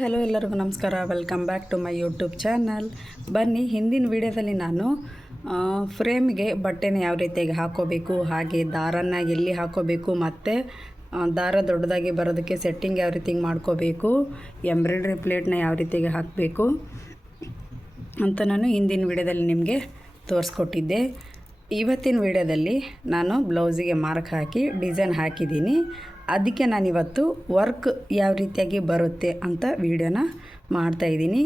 Hello ಎಲ್ಲರಿಗೂ ನಮಸ್ಕಾರ. Welcome back to my YouTube channel. ಬನ್ನಿ, ಹಿಂದಿನ ವಿಡಿಯೋದಲ್ಲಿ ನಾನು ಫ್ರೇಮ್ಗೆ ಬಟ್ಟೆನ ಯಾವ ರೀತಿಯಾಗಿ ಹಾಕೋಬೇಕು, ಹಾಗೆ ದಾರನ ಎಲ್ಲಿ ಹಾಕೋಬೇಕು, ಮತ್ತು ದಾರ ದೊಡ್ಡದಾಗಿ ಬರೋದಕ್ಕೆ ಸೆಟ್ಟಿಂಗ್ ಯಾವ ರೀತಿಯಾಗಿ ಮಾಡ್ಕೋಬೇಕು, ಎಂಬ್ರಾಯ್ಡ್ರಿ ಪ್ಲೇಟ್ನ ಯಾವ ರೀತಿಯಾಗಿ ಹಾಕಬೇಕು ಅಂತ ನಾನು ಹಿಂದಿನ ವಿಡಿಯೋದಲ್ಲಿ ನಿಮಗೆ ತೋರಿಸ್ಕೊಟ್ಟಿದ್ದೆ. ಇವತ್ತಿನ ವಿಡಿಯೋದಲ್ಲಿ ನಾನು ಬ್ಲೌಸಿಗೆ ಮಾರ್ಕ್ ಹಾಕಿ ಡಿಸೈನ್ ಹಾಕಿದ್ದೀನಿ. ಅದಕ್ಕೆ ನಾನಿವತ್ತು ವರ್ಕ್ ಯಾವ ರೀತಿಯಾಗಿ ಬರುತ್ತೆ ಅಂತ ವಿಡಿಯೋನ ಮಾಡ್ತಾಯಿದ್ದೀನಿ.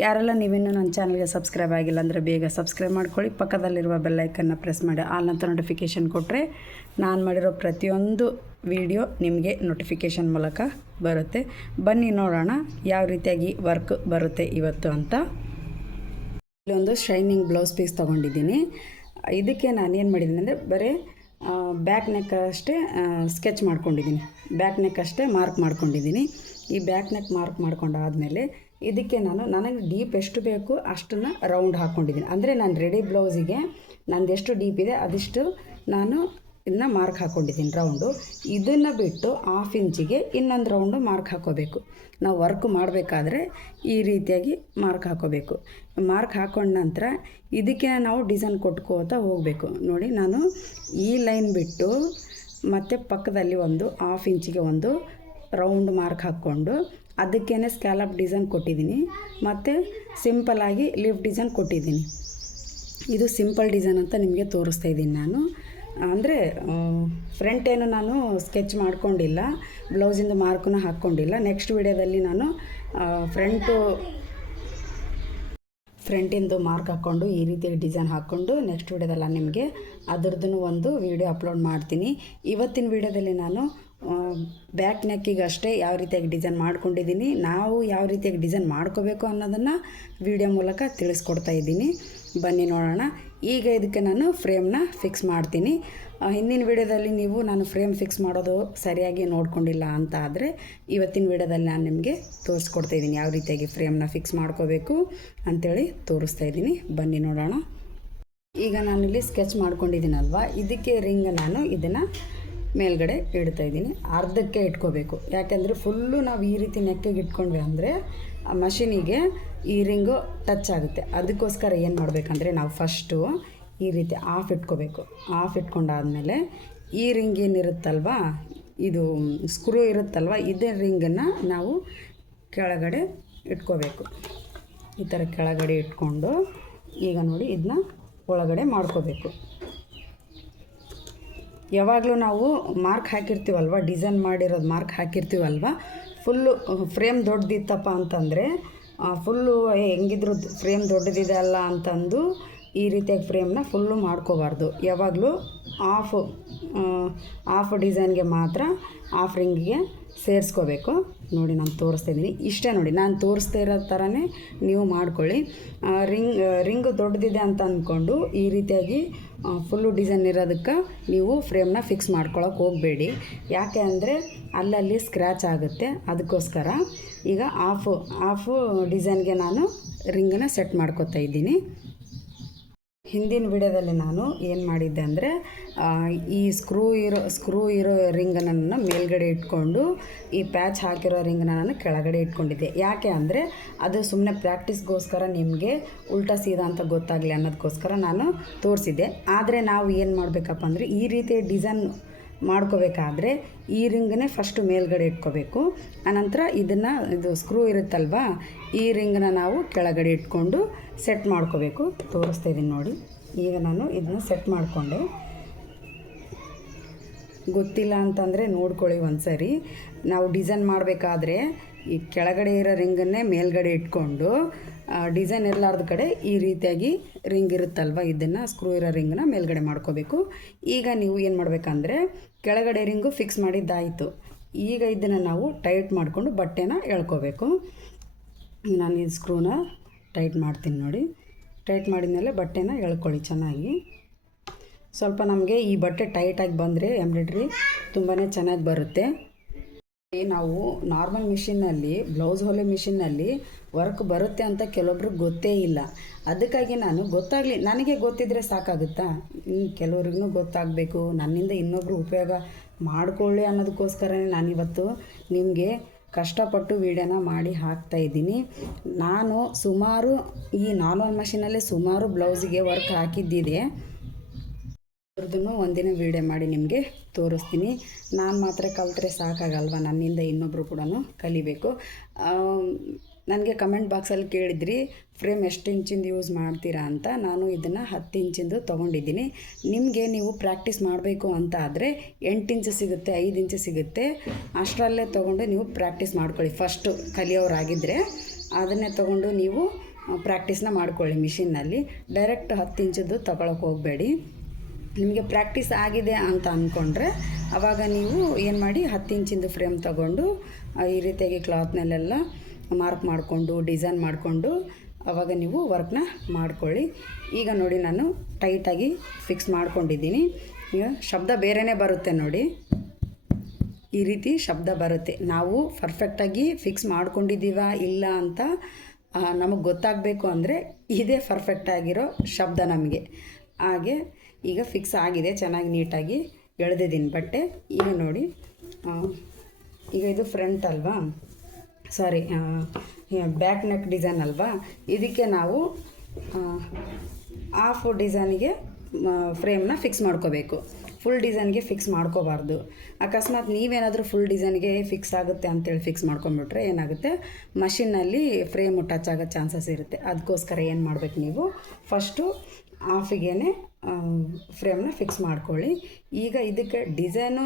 ಯಾರೆಲ್ಲ ನೀವಿನ್ನೂ ನನ್ನ ಚಾನಲ್ಗೆ ಸಬ್ಸ್ಕ್ರೈಬ್ ಆಗಿಲ್ಲ ಅಂದರೆ ಬೇಗ ಸಬ್ಸ್ಕ್ರೈಬ್ ಮಾಡ್ಕೊಳ್ಳಿ. ಪಕ್ಕದಲ್ಲಿರುವ ಬೆಲ್ಲೈಕನ್ನ ಪ್ರೆಸ್ ಮಾಡಿ ಆಲ್ ಅಂತ ನೋಟಿಫಿಕೇಷನ್ ಕೊಟ್ಟರೆ ನಾನು ಮಾಡಿರೋ ಪ್ರತಿಯೊಂದು ವಿಡಿಯೋ ನಿಮಗೆ ನೋಟಿಫಿಕೇಷನ್ ಮೂಲಕ ಬರುತ್ತೆ. ಬನ್ನಿ ನೋಡೋಣ ಯಾವ ರೀತಿಯಾಗಿ ವರ್ಕ್ ಬರುತ್ತೆ ಇವತ್ತು ಅಂತ. ಇಲ್ಲೊಂದು ಶೈನಿಂಗ್ ಬ್ಲೌಸ್ ಪೀಸ್ ತೊಗೊಂಡಿದ್ದೀನಿ. ಇದಕ್ಕೆ ನಾನೇನು ಮಾಡಿದ್ದೀನಿ ಅಂದರೆ ಬರೀ ಬ್ಯಾಕ್ ನೆಕ್ ಅಷ್ಟೇ ಸ್ಕೆಚ್ ಮಾಡ್ಕೊಂಡಿದ್ದೀನಿ, ಬ್ಯಾಕ್ ನೆಕ್ ಅಷ್ಟೇ ಮಾರ್ಕ್ ಮಾಡ್ಕೊಂಡಿದ್ದೀನಿ. ಈ ಬ್ಯಾಕ್ ನೆಕ್ ಮಾರ್ಕ್ ಮಾಡ್ಕೊಂಡಾದಮೇಲೆ ಇದಕ್ಕೆ ನನಗೆ ಡೀಪ್ ಎಷ್ಟು ಬೇಕು ಅಷ್ಟನ್ನು ರೌಂಡ್ ಹಾಕ್ಕೊಂಡಿದ್ದೀನಿ. ಅಂದರೆ ನಾನು ರೆಡಿ ಬ್ಲೌಸಿಗೆ ನಂದು ಎಷ್ಟು ಡೀಪ್ ಇದೆ ಅದಿಷ್ಟು ನಾನು ಇದನ್ನ ಮಾರ್ಕ್ ಹಾಕ್ಕೊಂಡಿದ್ದೀನಿ ರೌಂಡು. ಇದನ್ನು ಬಿಟ್ಟು 1/2 ಇಂಚಿಗೆ ಇನ್ನೊಂದು ರೌಂಡು ಮಾರ್ಕ್ ಹಾಕ್ಕೋಬೇಕು. ನಾವು ವರ್ಕ್ ಮಾಡಬೇಕಾದ್ರೆ ಈ ರೀತಿಯಾಗಿ ಮಾರ್ಕ್ ಹಾಕ್ಕೋಬೇಕು. ಮಾರ್ಕ್ ಹಾಕ್ಕೊಂಡ ನಂತರ ಇದಕ್ಕೆ ನಾವು ಡಿಸೈನ್ ಕೊಟ್ಕೋತಾ ಹೋಗಬೇಕು. ನೋಡಿ, ನಾನು ಈ ಲೈನ್ ಬಿಟ್ಟು ಮತ್ತು ಪಕ್ಕದಲ್ಲಿ ಒಂದು 1/2 ಇಂಚಿಗೆ ಒಂದು ರೌಂಡ್ ಮಾರ್ಕ್ ಹಾಕ್ಕೊಂಡು ಅದಕ್ಕೇ ಸ್ಕ್ಯಾಲಪ್ ಡಿಸೈನ್ ಕೊಟ್ಟಿದ್ದೀನಿ, ಮತ್ತು ಸಿಂಪಲ್ಲಾಗಿ ಲೀಫ್ ಡಿಸೈನ್ ಕೊಟ್ಟಿದ್ದೀನಿ. ಇದು ಸಿಂಪಲ್ ಡಿಸೈನ್ ಅಂತ ನಿಮಗೆ ತೋರಿಸ್ತಾ ಇದ್ದೀನಿ ನಾನು. ಅಂದರೆ ಫ್ರಂಟ್ ಏನು ನಾನು ಸ್ಕೆಚ್ ಮಾಡ್ಕೊಂಡಿಲ್ಲ, ಬ್ಲೌಸಿಂದು ಮಾರ್ಕನ್ನು ಹಾಕ್ಕೊಂಡಿಲ್ಲ. ನೆಕ್ಸ್ಟ್ ವಿಡಿಯೋದಲ್ಲಿ ನಾನು ಫ್ರಂಟಿಂದು ಮಾರ್ಕ್ ಹಾಕ್ಕೊಂಡು ಈ ರೀತಿ ಡಿಸೈನ್ ಹಾಕ್ಕೊಂಡು ನೆಕ್ಸ್ಟ್ ವಿಡಿಯೋದಲ್ಲಿ ನಿಮಗೆ ಅದರದ್ದು ಒಂದು ವಿಡಿಯೋ ಅಪ್ಲೋಡ್ ಮಾಡ್ತೀನಿ. ಇವತ್ತಿನ ವಿಡಿಯೋದಲ್ಲಿ ನಾನು ಬ್ಯಾಕ್ ನೆಕ್ಕಿಗೆ ಅಷ್ಟೇ ಯಾವ ರೀತಿಯಾಗಿ ಡಿಸೈನ್ ಮಾಡ್ಕೊಂಡಿದ್ದೀನಿ, ನಾವು ಯಾವ ರೀತಿಯಾಗಿ ಡಿಸೈನ್ ಮಾಡ್ಕೋಬೇಕು ಅನ್ನೋದನ್ನು ವಿಡಿಯೋ ಮೂಲಕ ತಿಳಿಸ್ಕೊಡ್ತಾ ಇದ್ದೀನಿ. ಬನ್ನಿ ನೋಡೋಣ. ಈಗ ಇದಕ್ಕೆ ನಾನು ಫ್ರೇಮ್ನ ಫಿಕ್ಸ್ ಮಾಡ್ತೀನಿ. ಹಿಂದಿನ ವಿಡಿಯೋದಲ್ಲಿ ನೀವು ನಾನು ಫ್ರೇಮ್ ಫಿಕ್ಸ್ ಮಾಡೋದು ಸರಿಯಾಗಿ ನೋಡ್ಕೊಂಡಿಲ್ಲ ಅಂತ ಆದರೆ ಇವತ್ತಿನ ವಿಡಿಯೋದಲ್ಲಿ ನಾನು ನಿಮಗೆ ತೋರಿಸ್ಕೊಡ್ತಾ ಇದ್ದೀನಿ ಯಾವ ರೀತಿಯಾಗಿ ಫ್ರೇಮ್ನ ಫಿಕ್ಸ್ ಮಾಡ್ಕೋಬೇಕು ಅಂಥೇಳಿ ತೋರಿಸ್ತಾ ಇದ್ದೀನಿ. ಬನ್ನಿ ನೋಡೋಣ. ಈಗ ನಾನಿಲ್ಲಿ ಸ್ಕೆಚ್ ಮಾಡ್ಕೊಂಡಿದ್ದೀನಲ್ವ, ಇದಕ್ಕೆ ರಿಂಗ್ ನಾನು ಇದನ್ನು ಮೇಲ್ಗಡೆ ಇಡ್ತಾಯಿದ್ದೀನಿ. ಅರ್ಧಕ್ಕೆ ಇಟ್ಕೋಬೇಕು. ಯಾಕೆಂದರೆ ಫುಲ್ಲು ನಾವು ಈ ರೀತಿ ನೆಕ್ಕಿಗೆ ಇಟ್ಕೊಂಡ್ವಿ ಅಂದರೆ ಆ ಮಷೀನಿಗೆ ಈ ರಿಂಗು ಟಚ್ ಆಗುತ್ತೆ. ಅದಕ್ಕೋಸ್ಕರ ಏನು ಮಾಡಬೇಕಂದ್ರೆ ನಾವು ಫಸ್ಟು ಈ ರೀತಿ ಆಫ್ ಇಟ್ಕೋಬೇಕು. ಆಫ್ ಇಟ್ಕೊಂಡಾದಮೇಲೆ ಈ ರಿಂಗ್ ಏನಿರುತ್ತಲ್ವ, ಇದು ಸ್ಕ್ರೂ ಇರುತ್ತಲ್ವ, ಇದೇ ರಿಂಗನ್ನು ನಾವು ಕೆಳಗಡೆ ಇಟ್ಕೋಬೇಕು. ಈ ಥರ ಕೆಳಗಡೆ ಇಟ್ಕೊಂಡು ಈಗ ನೋಡಿ ಇದನ್ನ ಒಳಗಡೆ ಮಾಡ್ಕೋಬೇಕು. ಯಾವಾಗಲೂ ನಾವು ಮಾರ್ಕ್ ಹಾಕಿರ್ತೀವಲ್ವ, ಡಿಸೈನ್ ಮಾಡಿರೋದು ಮಾರ್ಕ್ ಹಾಕಿರ್ತೀವಲ್ವ, ಫುಲ್ಲು ಫ್ರೇಮ್ ದೊಡ್ಡದಿತ್ತಪ್ಪ ಅಂತಂದರೆ ಫುಲ್ಲು ಹೆಂಗಿದ್ರು ಫ್ರೇಮ್ ದೊಡ್ಡದಿದೆ ಅಲ್ಲ ಅಂತಂದು ಈ ರೀತಿಯಾಗಿ ಫ್ರೇಮ್ನ ಫುಲ್ಲು ಮಾಡ್ಕೋಬಾರ್ದು. ಯಾವಾಗಲೂ ಆಫ್ ಡಿಸೈನ್ಗೆ ಮಾತ್ರ ಆಫ್ ರಿಂಗಿಗೆ ಸೇರಿಸ್ಕೋಬೇಕು. ನೋಡಿ, ನಾನು ತೋರಿಸ್ತಾಯಿದ್ದೀನಿ. ಇಷ್ಟೇ ನೋಡಿ, ನಾನು ತೋರಿಸ್ತಾ ಇರೋ ಥರನೇ ನೀವು ಮಾಡ್ಕೊಳ್ಳಿ. ರಿಂಗ್ ದೊಡ್ಡದಿದೆ ಅಂತ ಅಂದ್ಕೊಂಡು ಈ ರೀತಿಯಾಗಿ ಫುಲ್ಲು ಡಿಸೈನ್ ಇರೋದಕ್ಕೆ ನೀವು ಫ್ರೇಮ್ನ ಫಿಕ್ಸ್ ಮಾಡ್ಕೊಳಕ್ಕೆ ಹೋಗಬೇಡಿ. ಯಾಕೆ ಅಂದರೆ ಅಲ್ಲಲ್ಲಿ ಸ್ಕ್ರ್ಯಾಚ್ ಆಗುತ್ತೆ. ಅದಕ್ಕೋಸ್ಕರ ಈಗ ಆಫ್ ಡಿಸೈನ್ಗೆ ನಾನು ರಿಂಗನ್ನು ಸೆಟ್ ಮಾಡ್ಕೊತಾ ಇದ್ದೀನಿ. ಹಿಂದಿನ ವಿಡಿಯೋದಲ್ಲಿ ನಾನು ಏನು ಮಾಡಿದ್ದೆ ಅಂದರೆ ಈ ಸ್ಕ್ರೂ ಇರೋ ರಿಂಗನ್ನು ಮೇಲ್ಗಡೆ ಇಟ್ಕೊಂಡು ಈ ಪ್ಯಾಚ್ ಹಾಕಿರೋ ರಿಂಗನ್ನು ನಾನು ಕೆಳಗಡೆ ಇಟ್ಕೊಂಡಿದ್ದೆ. ಯಾಕೆ ಅಂದರೆ ಅದು ಸುಮ್ಮನೆ ಪ್ರಾಕ್ಟೀಸ್ಗೋಸ್ಕರ ನಿಮಗೆ ಉಲ್ಟಾ ಸೀದಾ ಅಂತ ಗೊತ್ತಾಗಲಿ ಅನ್ನೋದಕ್ಕೋಸ್ಕರ ನಾನು ತೋರಿಸಿದ್ದೆ. ಆದರೆ ನಾವು ಏನು ಮಾಡಬೇಕಪ್ಪ ಅಂದರೆ ಈ ರೀತಿ ಡಿಸೈನ್ ಮಾಡ್ಕೋಬೇಕಾದ್ರೆ ಈ ರಿಂಗನ್ನೇ ಫಸ್ಟು ಮೇಲ್ಗಡೆ ಇಟ್ಕೋಬೇಕು. ಆನಂತರ ಇದು ಸ್ಕ್ರೂ ಇರುತ್ತಲ್ವ, ಈ ರಿಂಗನ್ನ ನಾವು ಕೆಳಗಡೆ ಇಟ್ಕೊಂಡು ಸೆಟ್ ಮಾಡ್ಕೋಬೇಕು. ತೋರಿಸ್ತಾ ಇದ್ದೀನಿ ನೋಡಿ. ಈಗ ನಾನು ಇದನ್ನ ಸೆಟ್ ಮಾಡಿಕೊಂಡೆ. ಗೊತ್ತಿಲ್ಲ ಅಂತಂದರೆ ನೋಡ್ಕೊಳ್ಳಿ ಒಂದ್ಸರಿ. ನಾವು ಡಿಸೈನ್ ಮಾಡಬೇಕಾದ್ರೆ ಈ ಕೆಳಗಡೆ ಇರೋ ರಿಂಗನ್ನೇ ಮೇಲ್ಗಡೆ ಇಟ್ಕೊಂಡು ಡಿಸೈನ್ ಇರಲಾರ್ದ ಕಡೆ ಈ ರೀತಿಯಾಗಿ ರಿಂಗ್ ಇರುತ್ತಲ್ವ, ಇದನ್ನು ಸ್ಕ್ರೂ ಇರೋ ರಿಂಗನ್ನ ಮೇಲ್ಗಡೆ ಮಾಡ್ಕೋಬೇಕು. ಈಗ ನೀವು ಏನು ಮಾಡಬೇಕಂದ್ರೆ ಕೆಳಗಡೆ ರಿಂಗು ಫಿಕ್ಸ್ ಮಾಡಿದ್ದಾಯಿತು. ಈಗ ಇದನ್ನು ನಾವು ಟೈಟ್ ಮಾಡಿಕೊಂಡು ಬಟ್ಟೆನ ಎಳ್ಕೋಬೇಕು. ನಾನು ಈ ಸ್ಕ್ರೂನ ಟೈಟ್ ಮಾಡ್ತೀನಿ ನೋಡಿ. ಟೈಟ್ ಮಾಡಿದ್ಮೇಲೆ ಬಟ್ಟೆನ ಎಳ್ಕೊಳ್ಳಿ ಚೆನ್ನಾಗಿ. ಸ್ವಲ್ಪ ನಮಗೆ ಈ ಬಟ್ಟೆ ಟೈಟಾಗಿ ಬಂದರೆ ಎಂಬ್ರಾಯ್ಡ್ರಿ ತುಂಬಾ ಚೆನ್ನಾಗಿ ಬರುತ್ತೆ. ನಾವು ನಾರ್ಮಲ್ ಮಿಷಿನ್ನಲ್ಲಿ, ಬ್ಲೌಸ್ ಹೊಲೆ ಮಿಷಿನ್ನಲ್ಲಿ ವರ್ಕ್ ಬರುತ್ತೆ ಅಂತ ಕೆಲವೊಬ್ರಿಗೆ ಗೊತ್ತೇ ಇಲ್ಲ. ಅದಕ್ಕಾಗಿ ನಾನು ನನಗೆ ಗೊತ್ತಿದ್ದರೆ ಸಾಕಾಗುತ್ತಾ, ಕೆಲವ್ರಿಗೂ ಗೊತ್ತಾಗಬೇಕು, ನನ್ನಿಂದ ಇನ್ನೊಬ್ಬರು ಉಪಯೋಗ ಮಾಡಿಕೊಳ್ಳಿ ಅನ್ನೋದಕ್ಕೋಸ್ಕರನೇ ನಾನಿವತ್ತು ನಿಮಗೆ ಕಷ್ಟಪಟ್ಟು ವೀಡಿಯೋನ ಮಾಡಿ ಹಾಕ್ತಾಯಿದ್ದೀನಿ. ನಾನು ಸುಮಾರು ಈ ನಾರ್ಮಲ್ ಮಷೀನಲ್ಲೇ ಸುಮಾರು ಬ್ಲೌಸಿಗೆ ವರ್ಕ್ ಹಾಕಿದ್ದಿದೆ. ಅದ್ರದ್ದು ಒಂದಿನ ವೀಡಿಯೋ ಮಾಡಿ ನಿಮಗೆ ತೋರಿಸ್ತೀನಿ. ನಾನು ಮಾತ್ರ ಕಲಿತ್ರೆ ಸಾಕಾಗಲ್ವ, ನನ್ನಿಂದ ಇನ್ನೊಬ್ಬರು ಕೂಡ ಕಲಿಬೇಕು. ನನಗೆ ಕಮೆಂಟ್ ಬಾಕ್ಸಲ್ಲಿ ಕೇಳಿದ್ರಿ ಫ್ರೇಮ್ ಎಷ್ಟು ಇಂಚಿಂದು ಯೂಸ್ ಮಾಡ್ತೀರಾ ಅಂತ. ನಾನು ಇದನ್ನು 10 ಇಂಚಿಂದು ತೊಗೊಂಡಿದ್ದೀನಿ. ನಿಮಗೆ ನೀವು ಪ್ರಾಕ್ಟೀಸ್ ಮಾಡಬೇಕು ಅಂತ ಆದರೆ 8 ಇಂಚು ಸಿಗುತ್ತೆ, 5 ಇಂಚು ಸಿಗುತ್ತೆ, ಅಷ್ಟರಲ್ಲೇ ತೊಗೊಂಡು ನೀವು ಪ್ರಾಕ್ಟೀಸ್ ಮಾಡ್ಕೊಳ್ಳಿ. ಫಸ್ಟು ಕಲಿಯೋರಾಗಿದ್ದರೆ ಅದನ್ನೇ ತೊಗೊಂಡು ನೀವು ಪ್ರಾಕ್ಟೀಸ್ನ ಮಾಡ್ಕೊಳ್ಳಿ. ಮಿಷಿನ್ನಲ್ಲಿ ಡೈರೆಕ್ಟ್ 10 ಇಂಚದ್ದು ತೊಗೊಳಕ್ಕೆ ಹೋಗಬೇಡಿ. ನಿಮಗೆ ಪ್ರಾಕ್ಟೀಸ್ ಆಗಿದೆ ಅಂತ ಅಂದ್ಕೊಂಡ್ರೆ ಆವಾಗ ನೀವು ಏನು ಮಾಡಿ 10 ಇಂಚಿಂದು ಫ್ರೇಮ್ ತೊಗೊಂಡು ಈ ರೀತಿಯಾಗಿ ಕ್ಲಾತ್ನಲ್ಲೆಲ್ಲ ಮಾರ್ಕ್ ಮಾಡಿಕೊಂಡು ಡಿಸೈನ್ ಮಾಡಿಕೊಂಡು ಆವಾಗ ನೀವು ವರ್ಕ್ನ ಮಾಡ್ಕೊಳ್ಳಿ. ಈಗ ನೋಡಿ ನಾನು ಟೈಟಾಗಿ ಫಿಕ್ಸ್ ಮಾಡ್ಕೊಂಡಿದ್ದೀನಿ. ಈಗ ಶಬ್ದ ಬೇರೆಯೇ ಬರುತ್ತೆ ನೋಡಿ, ಈ ರೀತಿ ಶಬ್ದ ಬರುತ್ತೆ. ನಾವು ಪರ್ಫೆಕ್ಟಾಗಿ ಫಿಕ್ಸ್ ಮಾಡ್ಕೊಂಡಿದ್ದೀವ ಇಲ್ಲ ಅಂತ ನಮಗೆ ಗೊತ್ತಾಗಬೇಕು ಅಂದರೆ ಇದೇ ಪರ್ಫೆಕ್ಟಾಗಿರೋ ಶಬ್ದ ನಮಗೆ. ಹಾಗೆ ಈಗ ಫಿಕ್ಸ್ ಆಗಿದೆ, ಚೆನ್ನಾಗಿ ನೀಟಾಗಿ ಎಳೆದಿದ್ದೀನಿ ಬಟ್ಟೆ. ಈಗ ನೋಡಿ, ಈಗ ಇದು ಫ್ರಂಟ್ ಅಲ್ವಾ, ಸಾರಿ ಬ್ಯಾಕ್ ನೆಕ್ ಡಿಸೈನ್ ಅಲ್ವಾ, ಇದಕ್ಕೆ ನಾವು ಹಾಫ್ ಡಿಸೈನಿಗೆ ಫ್ರೇಮ್ನ ಫಿಕ್ಸ್ ಮಾಡ್ಕೋಬೇಕು. ಫುಲ್ ಡಿಸೈನ್ಗೆ ಫಿಕ್ಸ್ ಮಾಡ್ಕೋಬಾರ್ದು. ಅಕಸ್ಮಾತ್ ನೀವೇನಾದರೂ ಫುಲ್ ಡಿಸೈನ್ಗೆ ಫಿಕ್ಸ್ ಆಗುತ್ತೆ ಅಂತೇಳಿ ಫಿಕ್ಸ್ ಮಾಡ್ಕೊಂಬಿಟ್ರೆ ಏನಾಗುತ್ತೆ, ಮಷಿನ್ನಲ್ಲಿ ಫ್ರೇಮು ಟಚ್ ಆಗೋ ಚಾನ್ಸಸ್ ಇರುತ್ತೆ. ಅದಕ್ಕೋಸ್ಕರ ಏನು ಮಾಡಬೇಕು, ನೀವು ಫಸ್ಟು ಹಾಫಿಗೆ ಫ್ರೇಮ್ನ ಫಿಕ್ಸ್ ಮಾಡ್ಕೊಳ್ಳಿ. ಈಗ ಇದಕ್ಕೆ ಡಿಸೈನು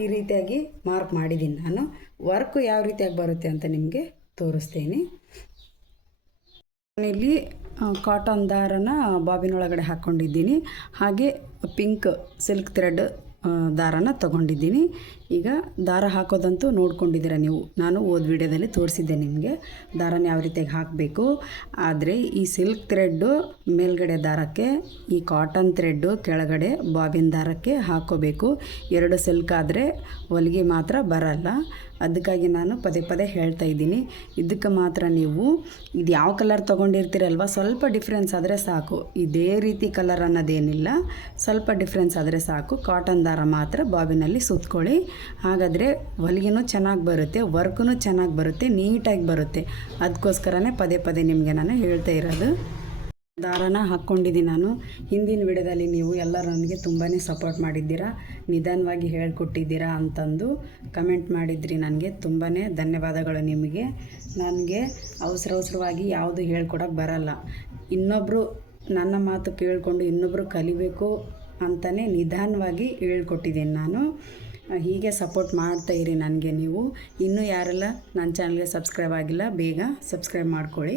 ಈ ರೀತಿಯಾಗಿ ಮಾರ್ಕ್ ಮಾಡಿದ್ದೀನಿ. ನಾನು ವರ್ಕು ಯಾವ ರೀತಿಯಾಗಿ ಬರುತ್ತೆ ಅಂತ ನಿಮಗೆ ತೋರಿಸ್ತೀನಿ. ನಾನಿಲ್ಲಿ ಕಾಟನ್ ದಾರನ ಬಾಬಿನೊಳಗಡೆ ಹಾಕ್ಕೊಂಡಿದ್ದೀನಿ. ಹಾಗೆ ಪಿಂಕ್ ಸಿಲ್ಕ್ ಥ್ರೆಡ್ ದಾರನ ತೊಗೊಂಡಿದ್ದೀನಿ. ಈಗ ದಾರ ಹಾಕೋದಂತೂ ನೋಡ್ಕೊಂಡಿದ್ದೀರ ನೀವು, ನಾನು ಓದ್ ವಿಡಿಯೋದಲ್ಲಿ ತೋರಿಸಿದ್ದೆ ನಿಮಗೆ ದಾರನ ಯಾವ ರೀತಿಯಾಗಿ ಹಾಕಬೇಕು. ಆದರೆ ಈ ಸಿಲ್ಕ್ ಥ್ರೆಡ್ಡು ಮೇಲ್ಗಡೆ ದಾರಕ್ಕೆ, ಈ ಕಾಟನ್ ಥ್ರೆಡ್ಡು ಕೆಳಗಡೆ ಬಾಬಿನ ದಾರಕ್ಕೆ ಹಾಕ್ಕೋಬೇಕು. 2 ಸಿಲ್ಕ್ ಆದರೆ ಹೊಲಿಗೆ ಮಾತ್ರ ಬರಲ್ಲ. ಅದಕ್ಕಾಗಿ ನಾನು ಪದೇ ಪದೇ ಹೇಳ್ತಾ ಇದ್ದೀನಿ. ಇದಕ್ಕೆ ಮಾತ್ರ ನೀವು ಇದು ಯಾವ ಕಲರ್ ತೊಗೊಂಡಿರ್ತೀರಲ್ವ, ಸ್ವಲ್ಪ ಡಿಫ್ರೆನ್ಸ್ ಆದರೆ ಸಾಕು. ಇದೇ ರೀತಿ ಕಲರ್ ಅನ್ನೋದೇನಿಲ್ಲ, ಸ್ವಲ್ಪ ಡಿಫ್ರೆನ್ಸ್ ಆದರೆ ಸಾಕು. ಕಾಟನ್ ದಾರ ಮಾತ್ರ ಬಾಬಿನಲ್ಲಿ ಸುತ್ಕೊಳ್ಳಿ. ಹಾಗಾದರೆ ಹೊಲಿಗೆನೂ ಚೆನ್ನಾಗಿ ಬರುತ್ತೆ, ವರ್ಕೂ ಚೆನ್ನಾಗಿ ಬರುತ್ತೆ, ನೀಟಾಗಿ ಬರುತ್ತೆ. ಅದಕ್ಕೋಸ್ಕರನೇ ಪದೇ ಪದೇ ನಿಮಗೆ ನಾನು ಹೇಳ್ತಾ ಇರೋದು. ದಾರನ ಹಾಕ್ಕೊಂಡಿದ್ದೀನಿ ನಾನು. ಹಿಂದಿನ ವಿಡಿಯೋದಲ್ಲಿ ನೀವು ಎಲ್ಲರೂ ನನಗೆ ತುಂಬಾ ಸಪೋರ್ಟ್ ಮಾಡಿದ್ದೀರಾ, ನಿಧಾನವಾಗಿ ಹೇಳ್ಕೊಟ್ಟಿದ್ದೀರಾ ಅಂತಂದು ಕಮೆಂಟ್ ಮಾಡಿದ್ರಿ. ನನಗೆ ತುಂಬಾ ಧನ್ಯವಾದಗಳು ನಿಮಗೆ. ನನಗೆ ಅವಸರವಾಗಿ ಯಾವುದು ಹೇಳ್ಕೊಡೋಕ್ಕೆ ಬರಲ್ಲ. ಇನ್ನೊಬ್ಬರು ನನ್ನ ಮಾತು ಕೇಳಿಕೊಂಡು ಇನ್ನೊಬ್ಬರು ಕಲಿಬೇಕು ಅಂತಲೇ ನಿಧಾನವಾಗಿ ಹೇಳ್ಕೊಟ್ಟಿದ್ದೀನಿ ನಾನು. ಹೀಗೆ ಸಪೋರ್ಟ್ ಮಾಡ್ತಾಯಿರಿ ನನಗೆ ನೀವು. ಇನ್ನೂ ಯಾರೆಲ್ಲ ನನ್ನ ಚಾನಲ್ಗೆ ಸಬ್ಸ್ಕ್ರೈಬ್ ಆಗಿಲ್ಲ, ಬೇಗ ಸಬ್ಸ್ಕ್ರೈಬ್ ಮಾಡ್ಕೊಳ್ಳಿ.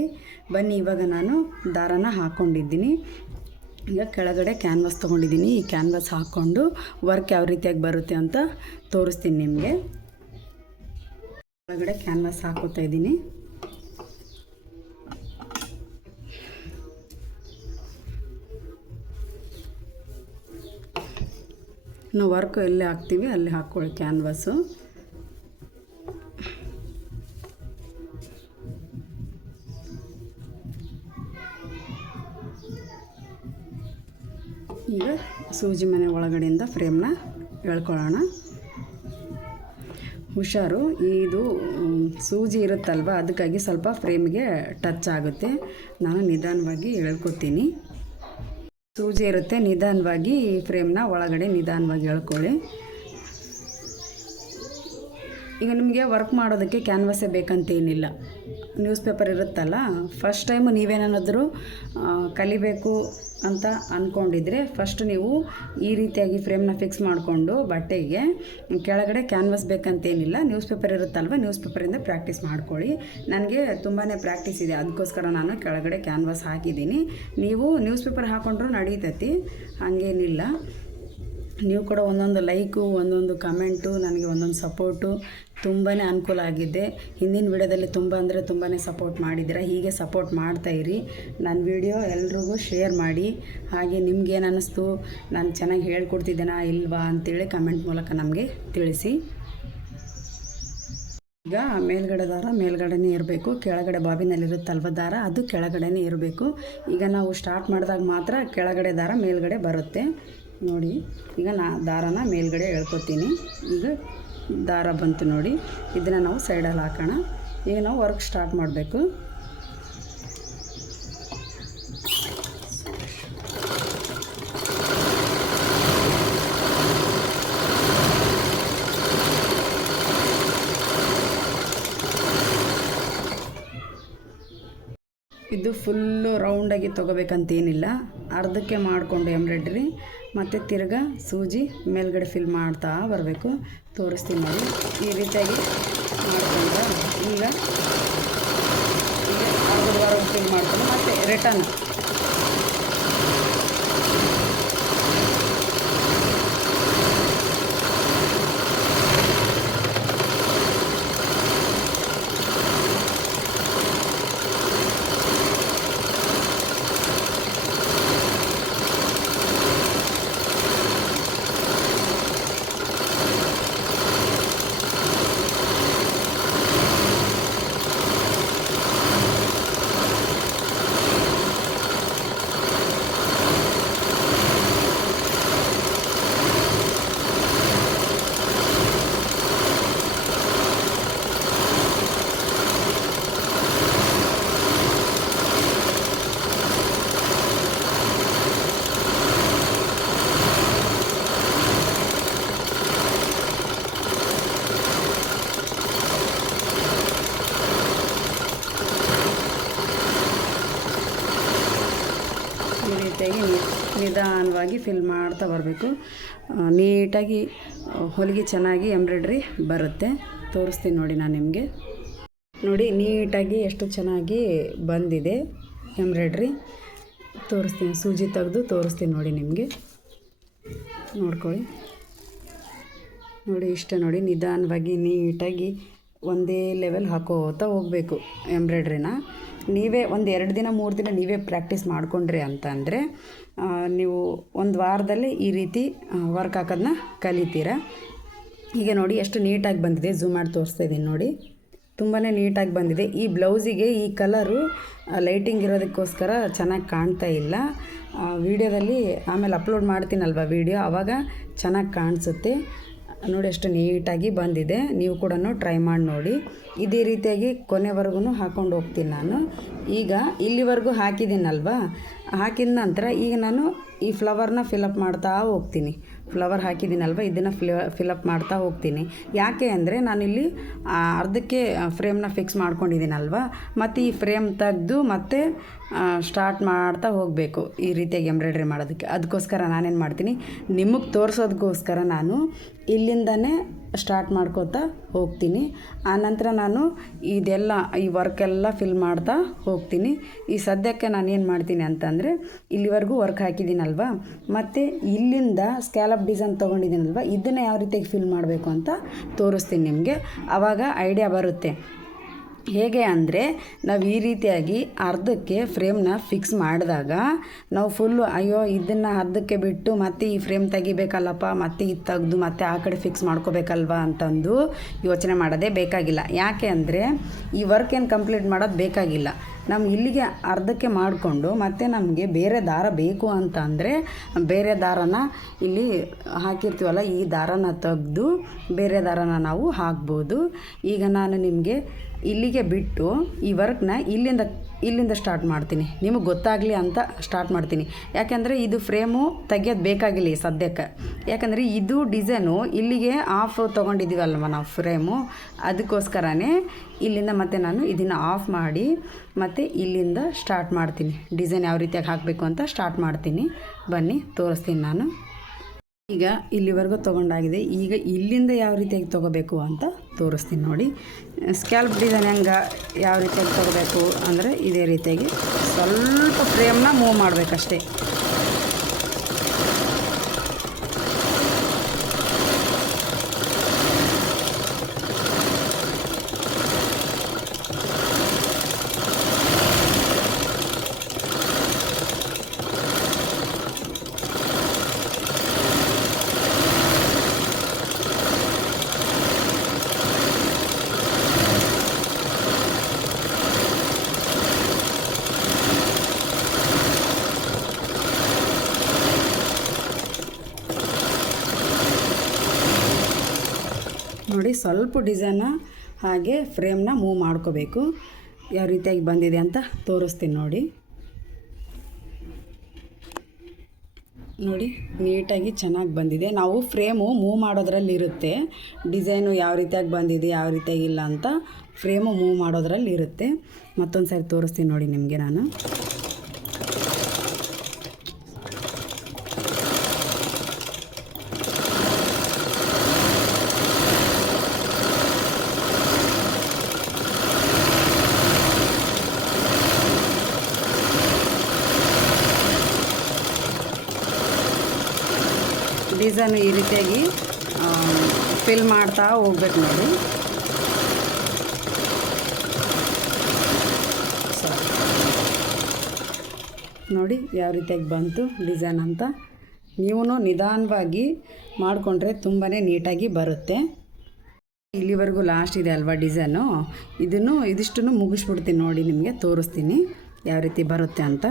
ಬನ್ನಿ, ಇವಾಗ ನಾನು ದಾರನ ಹಾಕ್ಕೊಂಡಿದ್ದೀನಿ. ಈಗ ಕೆಳಗಡೆ ಕ್ಯಾನ್ವಾಸ್ ತೊಗೊಂಡಿದ್ದೀನಿ. ಈ ಕ್ಯಾನ್ವಾಸ್ ಹಾಕ್ಕೊಂಡು ವರ್ಕ್ ಯಾವ ರೀತಿಯಾಗಿ ಬರುತ್ತೆ ಅಂತ ತೋರಿಸ್ತೀನಿ ನಿಮಗೆ. ಕೆಳಗಡೆ ಕ್ಯಾನ್ವಾಸ್ ಹಾಕೋತಾ ಇದ್ದೀನಿ. ನಾವು ವರ್ಕ್ ಎಲ್ಲಿ ಹಾಕ್ತೀವಿ ಅಲ್ಲಿ ಹಾಕ್ಕೊಳ್ಳಿ ಕ್ಯಾನ್ವಾಸು. ಈಗ ಸೂಜಿ ಮನೆ ಒಳಗಡೆಯಿಂದ ಫ್ರೇಮ್ನ ಎಳ್ಕೊಳ್ಳೋಣ. ಹುಷಾರು, ಇದು ಸೂಜಿ ಇರುತ್ತಲ್ವ, ಅದಕ್ಕಾಗಿ ಸ್ವಲ್ಪ ಫ್ರೇಮ್ಗೆ ಟಚ್ ಆಗುತ್ತೆ. ನಾನು ನಿಧಾನವಾಗಿ ಎಳ್ಕೊತೀನಿ. ಸೂಜಿ ಇರುತ್ತೆ, ನಿಧಾನವಾಗಿ ಫ್ರೇಮ್ನ ಒಳಗಡೆ ನಿಧಾನವಾಗಿ ಎಳ್ಕೊಳ್ಳಿ. ಈಗ ನಿಮಗೆ ವರ್ಕ್ ಮಾಡೋದಕ್ಕೆ ಕ್ಯಾನ್ವಾಸೇ ಬೇಕಂತೇನಿಲ್ಲ. ನ್ಯೂಸ್ ಪೇಪರ್ ಇರುತ್ತಲ್ಲ, ಫಸ್ಟ್ ಟೈಮು ನೀವೇನಾದರೂ ಕಲಿಬೇಕು ಅಂತ ಅಂದ್ಕೊಂಡಿದ್ರೆ ಫಸ್ಟ್ ನೀವು ಈ ರೀತಿಯಾಗಿ ಫ್ರೇಮ್ನ ಫಿಕ್ಸ್ ಮಾಡಿಕೊಂಡು ಬಟ್ಟೆಗೆ ಕೆಳಗಡೆ ಕ್ಯಾನ್ವಾಸ್ ಬೇಕಂತೇನಿಲ್ಲ. ನ್ಯೂಸ್ ಪೇಪರ್ ಇರುತ್ತಲ್ವ, ನ್ಯೂಸ್ ಪೇಪರಿಂದ ಪ್ರಾಕ್ಟೀಸ್ ಮಾಡ್ಕೊಳ್ಳಿ. ನನಗೆ ತುಂಬಾ ಪ್ರಾಕ್ಟೀಸ್ ಇದೆ, ಅದಕ್ಕೋಸ್ಕರ ನಾನು ಕೆಳಗಡೆ ಕ್ಯಾನ್ವಾಸ್ ಹಾಕಿದ್ದೀನಿ. ನೀವು ನ್ಯೂಸ್ ಪೇಪರ್ ಹಾಕ್ಕೊಂಡ್ರೂ ನಡೀತೈತಿ, ಹಾಗೇನಿಲ್ಲ. ನೀವು ಕೂಡ ಒಂದೊಂದು ಲೈಕು, ಒಂದೊಂದು ಕಮೆಂಟು, ನನಗೆ ಒಂದೊಂದು ಸಪೋರ್ಟು ತುಂಬಾ ಅನುಕೂಲ ಆಗಿದೆ. ಹಿಂದಿನ ವಿಡಿಯೋದಲ್ಲಿ ತುಂಬಾ ಸಪೋರ್ಟ್ ಮಾಡಿದ್ದೀರಾ. ಹೀಗೆ ಸಪೋರ್ಟ್ ಮಾಡ್ತಾಯಿರಿ. ನನ್ನ ವಿಡಿಯೋ ಎಲ್ರಿಗೂ ಶೇರ್ ಮಾಡಿ. ಹಾಗೆ ನಿಮ್ಗೇನು ಅನ್ನಿಸ್ತು, ನಾನು ಚೆನ್ನಾಗಿ ಹೇಳ್ಕೊಡ್ತಿದ್ದೇನಾ ಇಲ್ವಾ ಅಂತೇಳಿ ಕಮೆಂಟ್ ಮೂಲಕ ನಮಗೆ ತಿಳಿಸಿ. ಈಗ ಮೇಲ್ಗಡೆ ದಾರ ಮೇಲ್ಗಡೆನೇ ಇರಬೇಕು, ಕೆಳಗಡೆ ಬಾಬಿನಲ್ಲಿರುತ್ತಲ್ವ ದಾರ ಅದು ಕೆಳಗಡೆನೇ ಇರಬೇಕು. ಈಗ ನಾವು ಸ್ಟಾರ್ಟ್ ಮಾಡಿದಾಗ ಮಾತ್ರ ಕೆಳಗಡೆ ದಾರ ಮೇಲ್ಗಡೆ ಬರುತ್ತೆ ನೋಡಿ. ಈಗ ದಾರನ ಮೇಲ್ಗಡೆ ಎಳ್ಕೊತೀನಿ. ಈಗ ದಾರ ಬಂತು ನೋಡಿ. ಇದನ್ನು ನಾವು ಸೈಡಲ್ಲಿ ಹಾಕೋಣ. ಈಗ ನಾವು ವರ್ಕ್ ಸ್ಟಾರ್ಟ್ ಮಾಡಬೇಕು. ಇದು ಫುಲ್ಲು ರೌಂಡಾಗಿ ತೊಗೋಬೇಕಂತೇನಿಲ್ಲ, ಅರ್ಧಕ್ಕೆ ಮಾಡಿಕೊಂಡು ಎಂಬ್ರಾಯ್ಡ್ರಿ ಮತ್ತು ತಿರ್ಗಾ ಸೂಜಿ ಮೇಲ್ಗಡೆ ಫಿಲ್ ಮಾಡ್ತಾ ಬರಬೇಕು. ತೋರಿಸ್ತೀನಿ ನೋಡಿ. ಈ ರೀತಿಯಾಗಿ ಮಾಡಿಕೊಂಡ್ರೆ ಈಗ ಅರ್ಧದವರೆಗೂ ಫಿಲ್ ಮಾಡ್ಕೊಂಡು ಮತ್ತು ರಿಟರ್ನ್ ಈ ರೀತಿಯಾಗಿ ನಿಧಾನವಾಗಿ ಫಿಲ್ ಮಾಡ್ತಾ ಬರಬೇಕು. ನೀಟಾಗಿ ಹೊಲಿಗೆ ಚೆನ್ನಾಗಿ ಎಂಬ್ರಾಯ್ಡ್ರಿ ಬರುತ್ತೆ. ತೋರಿಸ್ತೀನಿ ನೋಡಿ ನಾನು ನಿಮಗೆ. ನೋಡಿ ನೀಟಾಗಿ ಎಷ್ಟು ಚೆನ್ನಾಗಿ ಬಂದಿದೆ ಎಂಬ್ರಾಯ್ಡ್ರಿ. ತೋರಿಸ್ತೀನಿ, ಸೂಜಿ ತೆಗೆದು ತೋರಿಸ್ತೀನಿ ನೋಡಿ ನಿಮಗೆ. ನೋಡ್ಕೊಳ್ಳಿ ನೋಡಿ, ಇಷ್ಟ ನೋಡಿ. ನಿಧಾನವಾಗಿ ನೀಟಾಗಿ ಒಂದೇ ಲೆವೆಲ್ ಹಾಕೋತಾ ಹೋಗಬೇಕು ಎಂಬ್ರಾಯ್ಡ್ರಿನ. ನೀವೇ ಒಂದು 2 ದಿನ 3 ದಿನ ನೀವೇ ಪ್ರಾಕ್ಟೀಸ್ ಮಾಡಿಕೊಂಡ್ರಿ ಅಂತಂದರೆ ನೀವು ಒಂದು ವಾರದಲ್ಲಿ ಈ ರೀತಿ ವರ್ಕ್ ಹಾಕೋದನ್ನ ಕಲಿತೀರ. ಈಗ ನೋಡಿ ಎಷ್ಟು ನೀಟಾಗಿ ಬಂದಿದೆ. ಝೂಮ್ ಮಾಡಿ ತೋರಿಸ್ತಾ ಇದ್ದೀನಿ ನೋಡಿ. ತುಂಬಾ ನೀಟಾಗಿ ಬಂದಿದೆ. ಈ ಬ್ಲೌಸಿಗೆ ಈ ಕಲರು ಲೈಟಿಂಗ್ ಇರೋದಕ್ಕೋಸ್ಕರ ಚೆನ್ನಾಗಿ ಕಾಣ್ತಾ ಇಲ್ಲ. ವಿಡಿಯೋದಲ್ಲಿ ಆಮೇಲೆ ಅಪ್ಲೋಡ್ ಮಾಡ್ತೀನಲ್ವ ವಿಡಿಯೋ, ಆವಾಗ ಚೆನ್ನಾಗಿ ಕಾಣಿಸುತ್ತೆ. ನೋಡಿ ಎಷ್ಟು ನೀಟಾಗಿ ಬಂದಿದೆ. ನೀವು ಕೂಡ ಟ್ರೈ ಮಾಡಿ ನೋಡಿ. ಇದೇ ರೀತಿಯಾಗಿ ಕೊನೆವರೆಗೂ ಹಾಕ್ಕೊಂಡು ಹೋಗ್ತೀನಿ ನಾನು. ಈಗ ಇಲ್ಲಿವರೆಗೂ ಹಾಕಿದ್ದೀನಲ್ವ, ಹಾಕಿದ ನಂತರ ಈಗ ನಾನು ಈ ಫ್ಲವರ್ನ ಫಿಲಪ್ ಮಾಡ್ತಾ ಹೋಗ್ತೀನಿ. ಫ್ಲವರ್ ಹಾಕಿದ್ದೀನಲ್ವ, ಇದನ್ನು ಫಿಲಪ್ ಮಾಡ್ತಾ ಹೋಗ್ತೀನಿ. ಯಾಕೆ ಅಂದರೆ ನಾನಿಲ್ಲಿ ಅರ್ಧಕ್ಕೆ ಫ್ರೇಮ್ನ ಫಿಕ್ಸ್ ಮಾಡ್ಕೊಂಡಿದ್ದೀನಲ್ವ, ಮತ್ತು ಈ ಫ್ರೇಮ್ ತೆಗೆದು ಮತ್ತೆ ಸ್ಟಾರ್ಟ್ ಮಾಡ್ತಾ ಹೋಗಬೇಕು ಈ ರೀತಿಯಾಗಿ ಎಂಬ್ರಾಯ್ಡ್ರಿ ಮಾಡೋದಕ್ಕೆ. ಅದಕ್ಕೋಸ್ಕರ ನಾನೇನು ಮಾಡ್ತೀನಿ, ನಿಮಗೆ ತೋರಿಸೋದಕ್ಕೋಸ್ಕರ ನಾನು ಇಲ್ಲಿಂದನೇ ಸ್ಟಾರ್ಟ್ ಮಾಡ್ಕೋತಾ ಹೋಗ್ತೀನಿ. ಆನಂತರ ನಾನು ಇದೆಲ್ಲ ಈ ವರ್ಕೆಲ್ಲ ಫಿಲ್ ಮಾಡ್ತಾ ಹೋಗ್ತೀನಿ. ಈ ಸದ್ಯಕ್ಕೆ ನಾನು ಏನು ಮಾಡ್ತೀನಿ ಅಂತಂದರೆ, ಇಲ್ಲಿವರೆಗೂ ವರ್ಕ್ ಹಾಕಿದ್ದೀನಲ್ವ, ಮತ್ತು ಇಲ್ಲಿಂದ ಸ್ಕ್ಯಾಲಪ್ ಡಿಸೈನ್ ತೊಗೊಂಡಿದ್ದೀನಲ್ವ, ಇದನ್ನು ಯಾವ ರೀತಿಯಾಗಿ ಫಿಲ್ ಮಾಡಬೇಕು ಅಂತ ತೋರಿಸ್ತೀನಿ ನಿಮಗೆ. ಆವಾಗ ಐಡಿಯಾ ಬರುತ್ತೆ. ಹೇಗೆ ಅಂದರೆ, ನಾವು ಈ ರೀತಿಯಾಗಿ ಅರ್ಧಕ್ಕೆ ಫ್ರೇಮ್ನ ಫಿಕ್ಸ್ ಮಾಡಿದಾಗ ನಾವು ಫುಲ್ಲು ಅಯ್ಯೋ ಇದನ್ನು ಅರ್ಧಕ್ಕೆ ಬಿಟ್ಟು ಮತ್ತೆ ಈ ಫ್ರೇಮ್ ತೆಗಿಬೇಕಲ್ಲಪ್ಪ, ಮತ್ತೆ ಇದು ತೆಗೆದು ಮತ್ತೆ ಆ ಕಡೆ ಫಿಕ್ಸ್ ಮಾಡ್ಕೋಬೇಕಲ್ವ ಅಂತಂದು ಯೋಚನೆ ಮಾಡೋದೇ ಬೇಕಾಗಿಲ್ಲ. ಯಾಕೆ ಅಂದರೆ ಈ ವರ್ಕ್ ಏನು ಕಂಪ್ಲೀಟ್ ಮಾಡೋದು ಬೇಕಾಗಿಲ್ಲ. ನಾವು ಇಲ್ಲಿಗೆ ಅರ್ಧಕ್ಕೆ ಮಾಡಿಕೊಂಡು ಮತ್ತೆ ನಮಗೆ ಬೇರೆ ದಾರ ಬೇಕು ಅಂತ ಅಂದರೆ ಬೇರೆ ದಾರನ ಇಲ್ಲಿ ಹಾಕಿರ್ತೀವಲ್ಲ, ಈ ದಾರನ ತೆಗೆದು ಬೇರೆ ದಾರನ ನಾವು ಹಾಕ್ಬೋದು. ಈಗ ನಾನು ನಿಮಗೆ ಇಲ್ಲಿಗೆ ಬಿಟ್ಟು ಈ ವರ್ಕ್ನ ಇಲ್ಲಿಂದ ಸ್ಟಾರ್ಟ್ ಮಾಡ್ತೀನಿ, ನಿಮಗೆ ಗೊತ್ತಾಗಲಿ ಅಂತ ಸ್ಟಾರ್ಟ್ ಮಾಡ್ತೀನಿ. ಯಾಕೆಂದರೆ ಇದು ಫ್ರೇಮು ತೆಗಿಯೋದು ಬೇಕಾಗಿಲ್ಲ ಈ ಸದ್ಯಕ್ಕೆ. ಯಾಕಂದರೆ ಇದು ಡಿಸೈನು ಇಲ್ಲಿಗೆ ಆಫ್ ತೊಗೊಂಡಿದ್ದೀವಲ್ವ ನಾವು ಫ್ರೇಮು, ಅದಕ್ಕೋಸ್ಕರನೇ ಇಲ್ಲಿಂದ ಮತ್ತೆ ನಾನು ಇದನ್ನು ಆಫ್ ಮಾಡಿ ಮತ್ತು ಇಲ್ಲಿಂದ ಸ್ಟಾರ್ಟ್ ಮಾಡ್ತೀನಿ. ಡಿಸೈನ್ ಯಾವ ರೀತಿಯಾಗಿ ಹಾಕಬೇಕು ಅಂತ ಸ್ಟಾರ್ಟ್ ಮಾಡ್ತೀನಿ. ಬನ್ನಿ ತೋರಿಸ್ತೀನಿ ನಾನು. ಈಗ ಇಲ್ಲಿವರೆಗೂ ತೊಗೊಂಡಾಗಿದೆ. ಈಗ ಇಲ್ಲಿಂದ ಯಾವ ರೀತಿಯಾಗಿ ತೊಗೋಬೇಕು ಅಂತ ತೋರಿಸ್ತೀನಿ ನೋಡಿ. ಸ್ಕ್ಯಾಲ್ಪ್ ಡಿಸೈನ್ ಹೆಂಗೆ ಯಾವ ರೀತಿಯಾಗಿ ತೊಗೋಬೇಕು ಅಂದರೆ ಇದೇ ರೀತಿಯಾಗಿ ಸ್ವಲ್ಪ ಫ್ರೇಮ್ನ ಮೂವ್ ಮಾಡಬೇಕಷ್ಟೇ. ನೋಡಿ ಸ್ವಲ್ಪ ಡಿಸೈನ ಹಾಗೆ ಫ್ರೇಮ್ನ ಮೂವ್ ಮಾಡ್ಕೋಬೇಕು. ಯಾವ ರೀತಿಯಾಗಿ ಬಂದಿದೆ ಅಂತ ತೋರಿಸ್ತೀನಿ ನೋಡಿ. ನೋಡಿ ನೀಟಾಗಿ ಚೆನ್ನಾಗಿ ಬಂದಿದೆ. ನಾವು ಫ್ರೇಮು ಮೂವ್ ಮಾಡೋದ್ರಲ್ಲಿ ಇರುತ್ತೆ, ಡಿಸೈನು ಯಾವ ರೀತಿಯಾಗಿ ಬಂದಿದೆ ಯಾವ ರೀತಿಯಾಗಿ ಇಲ್ಲ ಅಂತ ಫ್ರೇಮು ಮೂವ್ ಮಾಡೋದ್ರಲ್ಲಿ ಇರುತ್ತೆ. ಮತ್ತೊಂದು ಸಾರಿ ತೋರಿಸ್ತೀನಿ ನೋಡಿ ನಿಮಗೆ ನಾನು. ಡಿಸೈನು ಈ ರೀತಿಯಾಗಿ ಫಿಲ್ ಮಾಡ್ತಾ ಹೋಗ್ಬೇಕು ನೋಡಿ. ನೋಡಿ ಯಾವ ರೀತಿಯಾಗಿ ಬಂತು ಡಿಸೈನ್ ಅಂತ. ನೀವು ನಿಧಾನವಾಗಿ ಮಾಡಿಕೊಂಡ್ರೆ ತುಂಬಾ ನೀಟಾಗಿ ಬರುತ್ತೆ. ಇಲ್ಲಿವರೆಗೂ ಲಾಸ್ಟ್ ಇದೆ ಅಲ್ವಾ ಡಿಸೈನು, ಇದಿಷ್ಟನ್ನು ಮುಗಿಸ್ಬಿಡ್ತೀನಿ ನೋಡಿ, ನಿಮಗೆ ತೋರಿಸ್ತೀನಿ ಯಾವ ರೀತಿ ಬರುತ್ತೆ ಅಂತ.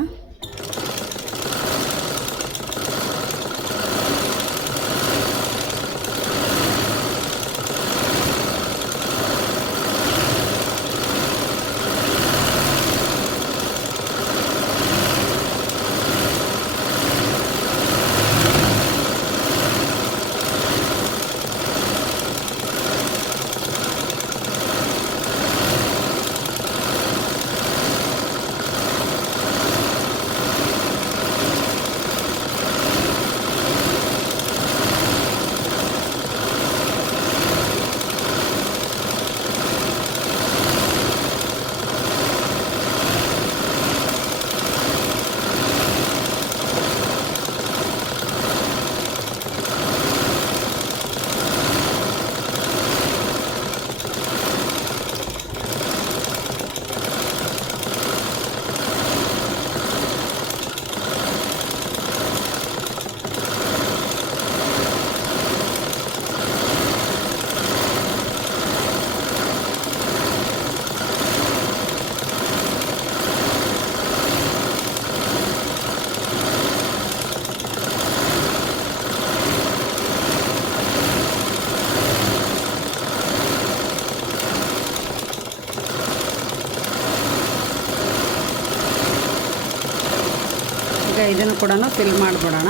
ಈಗ ಇದನ್ನು ಕೂಡ ಫಿಲ್ ಮಾಡಿಬಿಡೋಣ.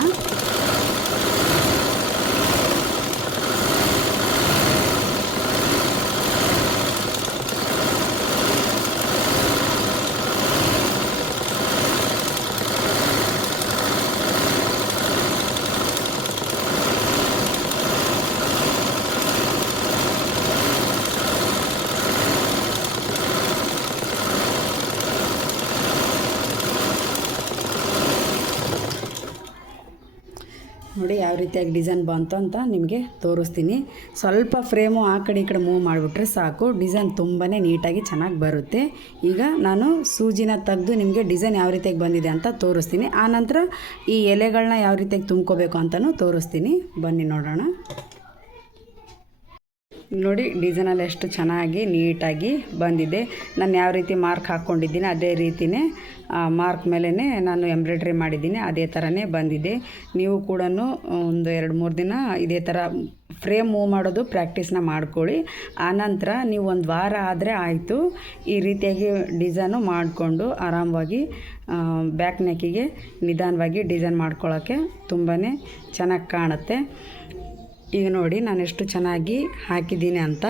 ನೋಡಿ ಯಾವ ರೀತಿಯಾಗಿ ಡಿಸೈನ್ ಬಂತು ಅಂತ ನಿಮಗೆ ತೋರಿಸ್ತೀನಿ. ಸ್ವಲ್ಪ ಫ್ರೇಮು ಆ ಕಡೆ ಈ ಕಡೆ ಮೂವ್ ಮಾಡಿಬಿಟ್ರೆ ಸಾಕು, ಡಿಸೈನ್ ತುಂಬಾ ನೀಟಾಗಿ ಚೆನ್ನಾಗಿ ಬರುತ್ತೆ. ಈಗ ನಾನು ಸೂಜಿನ ತೆಗೆದು ನಿಮಗೆ ಡಿಸೈನ್ ಯಾವ ರೀತಿಯಾಗಿ ಬಂದಿದೆ ಅಂತ ತೋರಿಸ್ತೀನಿ. ಆನಂತರ ಈ ಎಲೆಗಳನ್ನ ಯಾವ ರೀತಿಯಾಗಿ ತುಂಬ್ಕೋಬೇಕು ಅಂತಲೂ ತೋರಿಸ್ತೀನಿ. ಬನ್ನಿ ನೋಡೋಣ. ನೋಡಿ ಡಿಸೈನಲ್ಲಿ ಎಷ್ಟು ಚೆನ್ನಾಗಿ ನೀಟಾಗಿ ಬಂದಿದೆ. ನಾನು ಯಾವ ರೀತಿ ಮಾರ್ಕ್ ಹಾಕ್ಕೊಂಡಿದ್ದೀನಿ ಅದೇ ರೀತಿಯೇ ಮಾರ್ಕ್ ಮೇಲೇ ನಾನು ಎಂಬ್ರಾಯ್ಡ್ರಿ ಮಾಡಿದ್ದೀನಿ, ಅದೇ ಥರನೇ ಬಂದಿದೆ. ನೀವು ಕೂಡ ಒಂದು 2-3 ದಿನ ಇದೇ ಥರ ಫ್ರೇಮ್ ಮೂವ್ ಮಾಡೋದು ಪ್ರಾಕ್ಟೀಸ್ನ ಮಾಡ್ಕೊಳ್ಳಿ. ಆನಂತರ ನೀವು ಒಂದು ವಾರ ಆದರೆ ಆಯಿತು, ಈ ರೀತಿಯಾಗಿ ಡಿಸೈನು ಮಾಡಿಕೊಂಡು ಆರಾಮವಾಗಿ ಬ್ಯಾಕ್ ನೆಕ್ಕಿಗೆ ನಿಧಾನವಾಗಿ ಡಿಸೈನ್ ಮಾಡ್ಕೊಳ್ಳೋಕ್ಕೆ ತುಂಬಾ ಚೆನ್ನಾಗಿ ಕಾಣುತ್ತೆ. ಈಗ ನೋಡಿ ನಾನು ಎಷ್ಟು ಚೆನ್ನಾಗಿ ಹಾಕಿದ್ದೀನಿ ಅಂತ.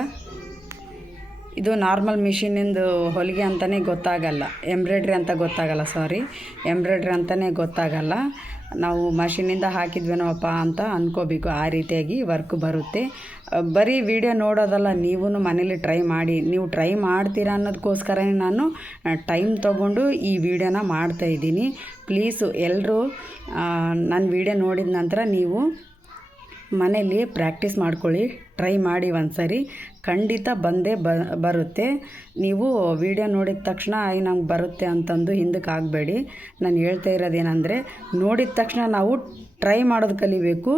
ಇದು ನಾರ್ಮಲ್ ಮಿಷಿನಿಂದು ಹೊಲಿಗೆ ಅಂತಲೇ ಗೊತ್ತಾಗಲ್ಲ, ಎಂಬ್ರಾಯ್ಡ್ರಿ ಅಂತ ಗೊತ್ತಾಗಲ್ಲ, ಎಂಬ್ರಾಯ್ಡ್ರಿ ಅಂತಲೇ ಗೊತ್ತಾಗಲ್ಲ. ನಾವು ಮಷಿನಿಂದ ಹಾಕಿದ್ವೇನೋಪ್ಪ ಅಂತ ಅಂದ್ಕೋಬೇಕು, ಆ ರೀತಿಯಾಗಿ ವರ್ಕ್ ಬರುತ್ತೆ. ಬರೀ ವಿಡಿಯೋ ನೋಡೋದಲ್ಲ, ನೀವು ಮನೇಲಿ ಟ್ರೈ ಮಾಡಿ. ನೀವು ಟ್ರೈ ಮಾಡ್ತೀರಾ ಅನ್ನೋದಕ್ಕೋಸ್ಕರನೇ ನಾನು ಟೈಮ್ ತೊಗೊಂಡು ಈ ವಿಡಿಯೋನ ಮಾಡ್ತಾಯಿದ್ದೀನಿ. ಪ್ಲೀಸು ಎಲ್ಲರೂ ನನ್ನ ವಿಡಿಯೋ ನೋಡಿದ ನಂತರ ನೀವು ಮನೆಯಲ್ಲಿ ಪ್ರಾಕ್ಟೀಸ್ ಮಾಡ್ಕೊಳ್ಳಿ, ಟ್ರೈ ಮಾಡಿ ಒಂದ್ಸರಿ, ಖಂಡಿತ ಬಂದೇ ಬರುತ್ತೆ. ನೀವು ವಿಡಿಯೋ ನೋಡಿದ ತಕ್ಷಣ ನಮ್ಗೆ ಬರುತ್ತೆ ಅಂತಂದು ಹಿಂದಕ್ಕೆ ಆಗಬೇಡಿ. ನಾನು ಹೇಳ್ತಾ ಇರೋದೇನೆಂದರೆ, ನೋಡಿದ ತಕ್ಷಣ ನಾವು ಟ್ರೈ ಮಾಡೋದು ಕಲಿಬೇಕು,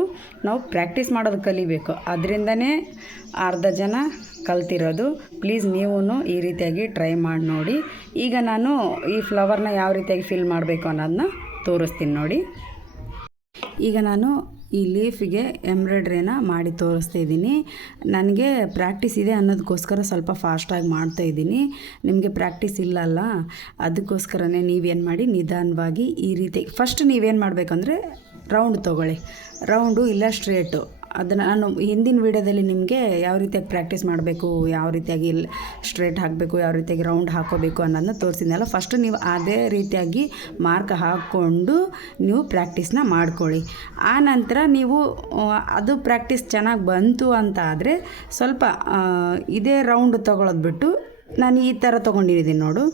ನಾವು ಪ್ರಾಕ್ಟೀಸ್ ಮಾಡೋದು ಕಲಿಬೇಕು. ಅದರಿಂದನೇ ಅರ್ಧ ಜನ ಕಲ್ತಿರೋದು. ಪ್ಲೀಸ್ ನೀವು ಈ ರೀತಿಯಾಗಿ ಟ್ರೈ ಮಾಡಿ ನೋಡಿ. ಈಗ ನಾನು ಈ ಫ್ಲವರ್ನ ಯಾವ ರೀತಿಯಾಗಿ ಫಿಲ್ ಮಾಡಬೇಕು ಅನ್ನೋದನ್ನ ತೋರಿಸ್ತೀನಿ ನೋಡಿ. ಈಗ ನಾನು ಈ ಲೀಫಿಗೆ ಎಂಬ್ರಾಯ್ಡ್ರಿನ ಮಾಡಿ ತೋರಿಸ್ತಾ ಇದ್ದೀನಿ. ನನಗೆ ಪ್ರಾಕ್ಟೀಸ್ ಇದೆ ಅನ್ನೋದಕ್ಕೋಸ್ಕರ ಸ್ವಲ್ಪ ಫಾಸ್ಟಾಗಿ ಮಾಡ್ತಾಯಿದ್ದೀನಿ. ನಿಮಗೆ ಪ್ರಾಕ್ಟೀಸ್ ಇಲ್ಲಲ್ಲ, ಅದಕ್ಕೋಸ್ಕರನೇ ನೀವೇನು ಮಾಡಿ ನಿಧಾನವಾಗಿ ಈ ರೀತಿ ಫಸ್ಟ್ ನೀವೇನು ಮಾಡಬೇಕಂದ್ರೆ ರೌಂಡ್ ತೊಗೊಳ್ಳಿ. ರೌಂಡು ಇಲ್ಲ ಸ್ಟ್ರೇಟು, ಅದನ್ನು ನಾನು ಹಿಂದಿನ ವೀಡಿಯೋದಲ್ಲಿ ನಿಮಗೆ ಯಾವ ರೀತಿಯಾಗಿ ಪ್ರಾಕ್ಟೀಸ್ ಮಾಡಬೇಕು, ಯಾವ ರೀತಿಯಾಗಿ ಸ್ಟ್ರೇಟ್ ಹಾಕಬೇಕು, ಯಾವ ರೀತಿಯಾಗಿ ರೌಂಡ್ ಹಾಕೋಬೇಕು ಅನ್ನೋದನ್ನ ತೋರಿಸಿದ್ನಲ್ಲ. ಫಸ್ಟು ನೀವು ಅದೇ ರೀತಿಯಾಗಿ ಮಾರ್ಕ್ ಹಾಕ್ಕೊಂಡು ನೀವು ಪ್ರಾಕ್ಟೀಸ್ನ ಮಾಡ್ಕೊಳ್ಳಿ. ಆ ನಂತರ ನೀವು ಅದು ಪ್ರಾಕ್ಟೀಸ್ ಚೆನ್ನಾಗಿ ಬಂತು ಅಂತ ಆದರೆ ಸ್ವಲ್ಪ ಇದೇ ರೌಂಡ್ ತೊಗೊಳೋದು ಬಿಟ್ಟು ನಾನು ಈ ಥರ ತೊಗೊಂಡಿದ್ದೀನಿ ನೋಡು,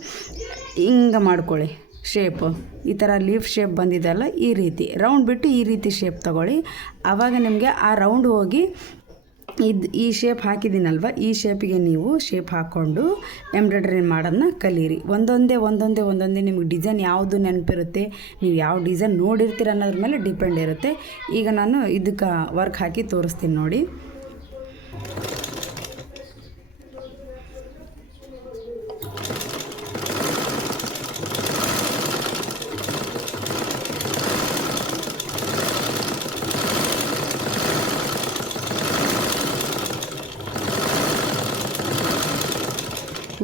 ಹಿಂಗೆ ಮಾಡ್ಕೊಳ್ಳಿ. ಶೇಪು ಈ ಥರ ಲೀಫ್ ಶೇಪ್ ಬಂದಿದೆಯಲ್ಲ, ಈ ರೀತಿ ರೌಂಡ್ ಬಿಟ್ಟು ಈ ರೀತಿ ಶೇಪ್ ತೊಗೊಳ್ಳಿ. ಆವಾಗ ನಿಮಗೆ ಆ ರೌಂಡ್ ಹೋಗಿ ಈ ಶೇಪ್ ಹಾಕಿದ್ದೀನಲ್ವ, ಈ ಶೇಪಿಗೆ ನೀವು ಶೇಪ್ ಹಾಕ್ಕೊಂಡು ಎಂಬ್ರಾಯ್ಡ್ರಿ ಮಾಡೋದನ್ನ ಕಲೀರಿ. ಒಂದೊಂದೇ ನಿಮಗೆ ಡಿಸೈನ್ ಯಾವುದು ನೆನಪಿರುತ್ತೆ, ನೀವು ಯಾವ ಡಿಸೈನ್ ನೋಡಿರ್ತೀರ ಅನ್ನೋದ್ರ ಮೇಲೆ ಡಿಪೆಂಡ್ ಇರುತ್ತೆ. ಈಗ ನಾನು ಇದಕ್ಕೆ ವರ್ಕ್ ಹಾಕಿ ತೋರಿಸ್ತೀನಿ ನೋಡಿ.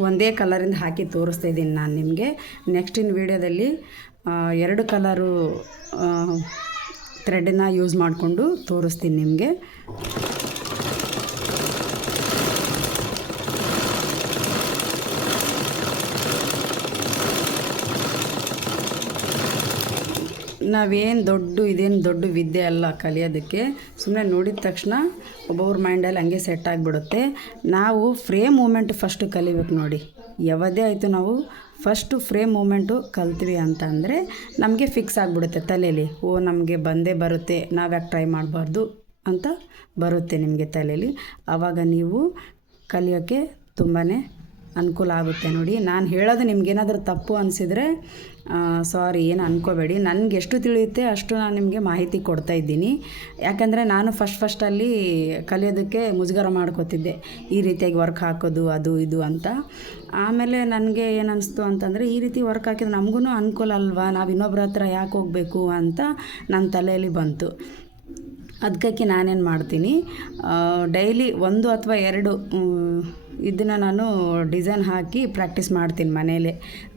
ಒಂದೇ ಕಲರಿಂದ ಹಾಕಿ ತೋರಿಸ್ತಾ ಇದ್ದೀನಿ ನಾನು ನಿಮಗೆ. ನೆಕ್ಸ್ಟಿನ ವೀಡಿಯೋದಲ್ಲಿ 2 ಕಲರು ಥ್ರೆಡನ್ನ ಯೂಸ್ ಮಾಡಿಕೊಂಡು ತೋರಿಸ್ತೀನಿ ನಿಮಗೆ. ಇದೇನು ದೊಡ್ಡ ವಿದ್ಯೆ ಅಲ್ಲ ಕಲಿಯೋದಕ್ಕೆ. ಸುಮ್ಮನೆ ನೋಡಿದ ತಕ್ಷಣ ಒಬ್ಬೊಬ್ರ ಮೈಂಡಲ್ಲಿ ಹಂಗೆ ಸೆಟ್ ಆಗಿಬಿಡುತ್ತೆ. ನಾವು ಫ್ರೇಮ್ ಮೂಮೆಂಟ್ ಫಸ್ಟು ಕಲಿಬೇಕು ನೋಡಿ. ಯಾವುದೇ ಆಯಿತು ನಾವು ಫಸ್ಟು ಫ್ರೇಮ್ ಮೂಮೆಂಟು ಕಲ್ತೀವಿ ಅಂತ ಅಂದರೆ ನಮಗೆ ಫಿಕ್ಸ್ ಆಗಿಬಿಡುತ್ತೆ ತಲೆಯಲ್ಲಿ. ನಮಗೆ ಬಂದೇ ಬರುತ್ತೆ, ನಾವ್ಯಾಕೆ ಟ್ರೈ ಮಾಡಬಾರ್ದು ಅಂತ ಬರುತ್ತೆ ನಿಮಗೆ ತಲೆಯಲ್ಲಿ. ಆವಾಗ ನೀವು ಕಲಿಯೋಕ್ಕೆ ತುಂಬಾ ಅನುಕೂಲ ಆಗುತ್ತೆ ನೋಡಿ. ನಾನು ಹೇಳೋದು ನಿಮ್ಗೇನಾದರೂ ತಪ್ಪು ಅನಿಸಿದರೆ ಸಾರಿ, ಏನು ಅಂದ್ಕೋಬೇಡಿ. ನನಗೆ ಎಷ್ಟು ತಿಳಿಯುತ್ತೆ ಅಷ್ಟು ನಾನು ನಿಮಗೆ ಮಾಹಿತಿ ಕೊಡ್ತಾಯಿದ್ದೀನಿ. ಯಾಕಂದರೆ ನಾನು ಫಸ್ಟಲ್ಲಿ ಕಲಿಯೋದಕ್ಕೆ ಮುಜುಗರ ಮಾಡ್ಕೋತಿದ್ದೆ, ಈ ರೀತಿಯಾಗಿ ವರ್ಕ್ ಹಾಕೋದು ಅದು ಇದು ಅಂತ. ಆಮೇಲೆ ನನಗೆ ಏನು ಅನಿಸ್ತು ಅಂತಂದರೆ, ಈ ರೀತಿ ವರ್ಕ್ ಹಾಕಿದ್ರೆ ನಮಗೂ ಅನುಕೂಲ ಅಲ್ವಾ, ನಾವು ಇನ್ನೊಬ್ರ ಹತ್ರ ಯಾಕೆ ಹೋಗಬೇಕು ಅಂತ ನನ್ನ ತಲೆಯಲ್ಲಿ ಬಂತು. ಅದಕ್ಕೆ ನಾನೇನು ಮಾಡ್ತೀನಿ, ಡೈಲಿ 1 ಅಥವಾ 2 ಇದನ್ನು ನಾನು ಡಿಸೈನ್ ಹಾಕಿ ಪ್ರಾಕ್ಟೀಸ್ ಮಾಡ್ತೀನಿ ಮನೇಲೆ,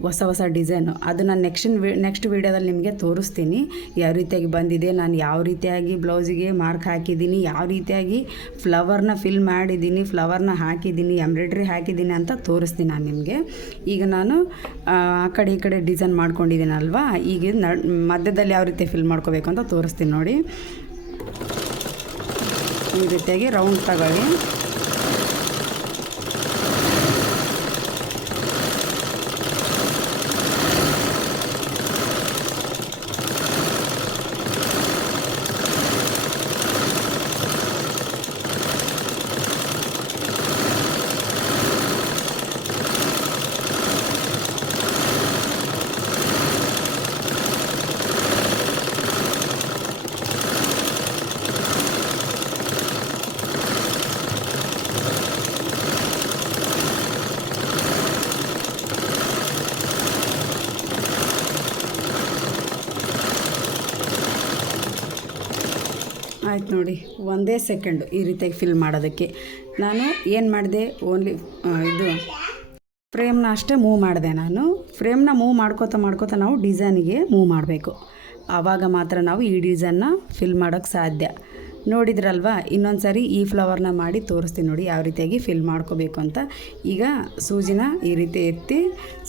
ಹೊಸ ಡಿಸೈನು. ಅದನ್ನು ನೆಕ್ಸ್ಟ್ ವೀಡಿಯೋದಲ್ಲಿ ನಿಮಗೆ ತೋರಿಸ್ತೀನಿ ಯಾವ ರೀತಿಯಾಗಿ ಬಂದಿದೆ, ನಾನು ಯಾವ ರೀತಿಯಾಗಿ ಬ್ಲೌಸಿಗೆ ಮಾರ್ಕ್ ಹಾಕಿದ್ದೀನಿ, ಯಾವ ರೀತಿಯಾಗಿ ಫ್ಲವರ್ನ ಫಿಲ್ ಮಾಡಿದ್ದೀನಿ, ಫ್ಲವರ್ನ ಹಾಕಿದ್ದೀನಿ, ಎಂಬ್ರಾಯ್ಡ್ರಿ ಹಾಕಿದ್ದೀನಿ ಅಂತ ತೋರಿಸ್ತೀನಿ ನಾನು ನಿಮಗೆ. ಈಗ ನಾನು ಆ ಕಡೆ ಈ ಕಡೆ ಡಿಸೈನ್ ಮಾಡ್ಕೊಂಡಿದ್ದೀನಲ್ವಾ, ಈಗ ಮಧ್ಯದಲ್ಲಿ ಯಾವ ರೀತಿ ಫಿಲ್ ಮಾಡ್ಕೋಬೇಕು ಅಂತ ತೋರಿಸ್ತೀನಿ ನೋಡಿ. ಈ ರೀತಿಯಾಗಿ ರೌಂಡ್ ತಗೊಳ್ಳಿ. ಆಯ್ತು ನೋಡಿ, 1 ಸೆಕೆಂಡು ಈ ರೀತಿಯಾಗಿ ಫಿಲ್ ಮಾಡೋದಕ್ಕೆ. ನಾನು ಏನು ಮಾಡಿದೆ, ಓನ್ಲಿ ಇದು ಫ್ರೇಮ್ನ ಅಷ್ಟೇ ಮೂವ್ ಮಾಡಿದೆ. ನಾನು ಫ್ರೇಮ್ನ ಮೂವ್ ಮಾಡ್ಕೋತಾ ನಾವು ಡಿಸೈನಿಗೆ ಮೂವ್ ಮಾಡಬೇಕು. ಆವಾಗ ಮಾತ್ರ ನಾವು ಈ ಡಿಸೈನ್ನ ಫಿಲ್ ಮಾಡೋಕ್ಕೆ ಸಾಧ್ಯ. ನೋಡಿದ್ರಲ್ವಾ, ಇನ್ನೊಂದು ಸಾರಿ ಈ ಫ್ಲವರ್ನ ಮಾಡಿ ತೋರಿಸ್ತೀನಿ ನೋಡಿ ಯಾವ ರೀತಿಯಾಗಿ ಫಿಲ್ ಮಾಡ್ಕೋಬೇಕು ಅಂತ. ಈಗ ಸೂಜಿನ ಈ ರೀತಿ ಎತ್ತಿ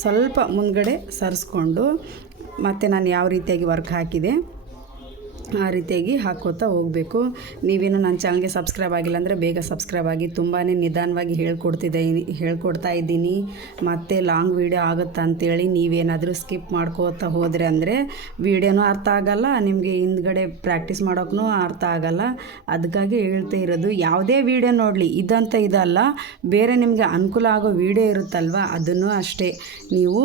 ಸ್ವಲ್ಪ ಮುಂದ್ಗಡೆ ಸರಿಸ್ಕೊಂಡು ಮತ್ತು ನಾನು ಯಾವ ರೀತಿಯಾಗಿ ವರ್ಕ್ ಹಾಕಿದೆ ಆ ರೀತಿಯಾಗಿ ಹಾಕೋತಾ ಹೋಗಬೇಕು. ನೀವೇನು ನನ್ನ ಚಾನಲ್ಗೆ ಸಬ್ಸ್ಕ್ರೈಬ್ ಆಗಿಲ್ಲ ಅಂದರೆ ಬೇಗ ಸಬ್ಸ್ಕ್ರೈಬ್ ಆಗಿ. ತುಂಬಾ ನಿಧಾನವಾಗಿ ಹೇಳ್ಕೊಡ್ತಾ ಇದ್ದೀನಿ. ಮತ್ತು ಲಾಂಗ್ ವೀಡಿಯೋ ಆಗುತ್ತೆ ಅಂತೇಳಿ ನೀವೇನಾದರೂ ಸ್ಕಿಪ್ ಮಾಡ್ಕೋತಾ ಹೋದರೆ ಅಂದರೆ ವೀಡಿಯೋನೂ ಅರ್ಥ ಆಗೋಲ್ಲ, ನಿಮಗೆ ಹಿಂದ್ಗಡೆ ಪ್ರಾಕ್ಟೀಸ್ ಮಾಡೋಕ್ಕೂ ಅರ್ಥ ಆಗೋಲ್ಲ. ಅದಕ್ಕಾಗಿ ಹೇಳ್ತಾ ಇರೋದು, ಯಾವುದೇ ವೀಡಿಯೋ ನೋಡಲಿ, ಇದಂತ ಇದಲ್ಲ, ಬೇರೆ ನಿಮಗೆ ಅನುಕೂಲ ಆಗೋ ವೀಡಿಯೋ ಇರುತ್ತಲ್ವ, ಅದನ್ನು ಅಷ್ಟೇ ನೀವು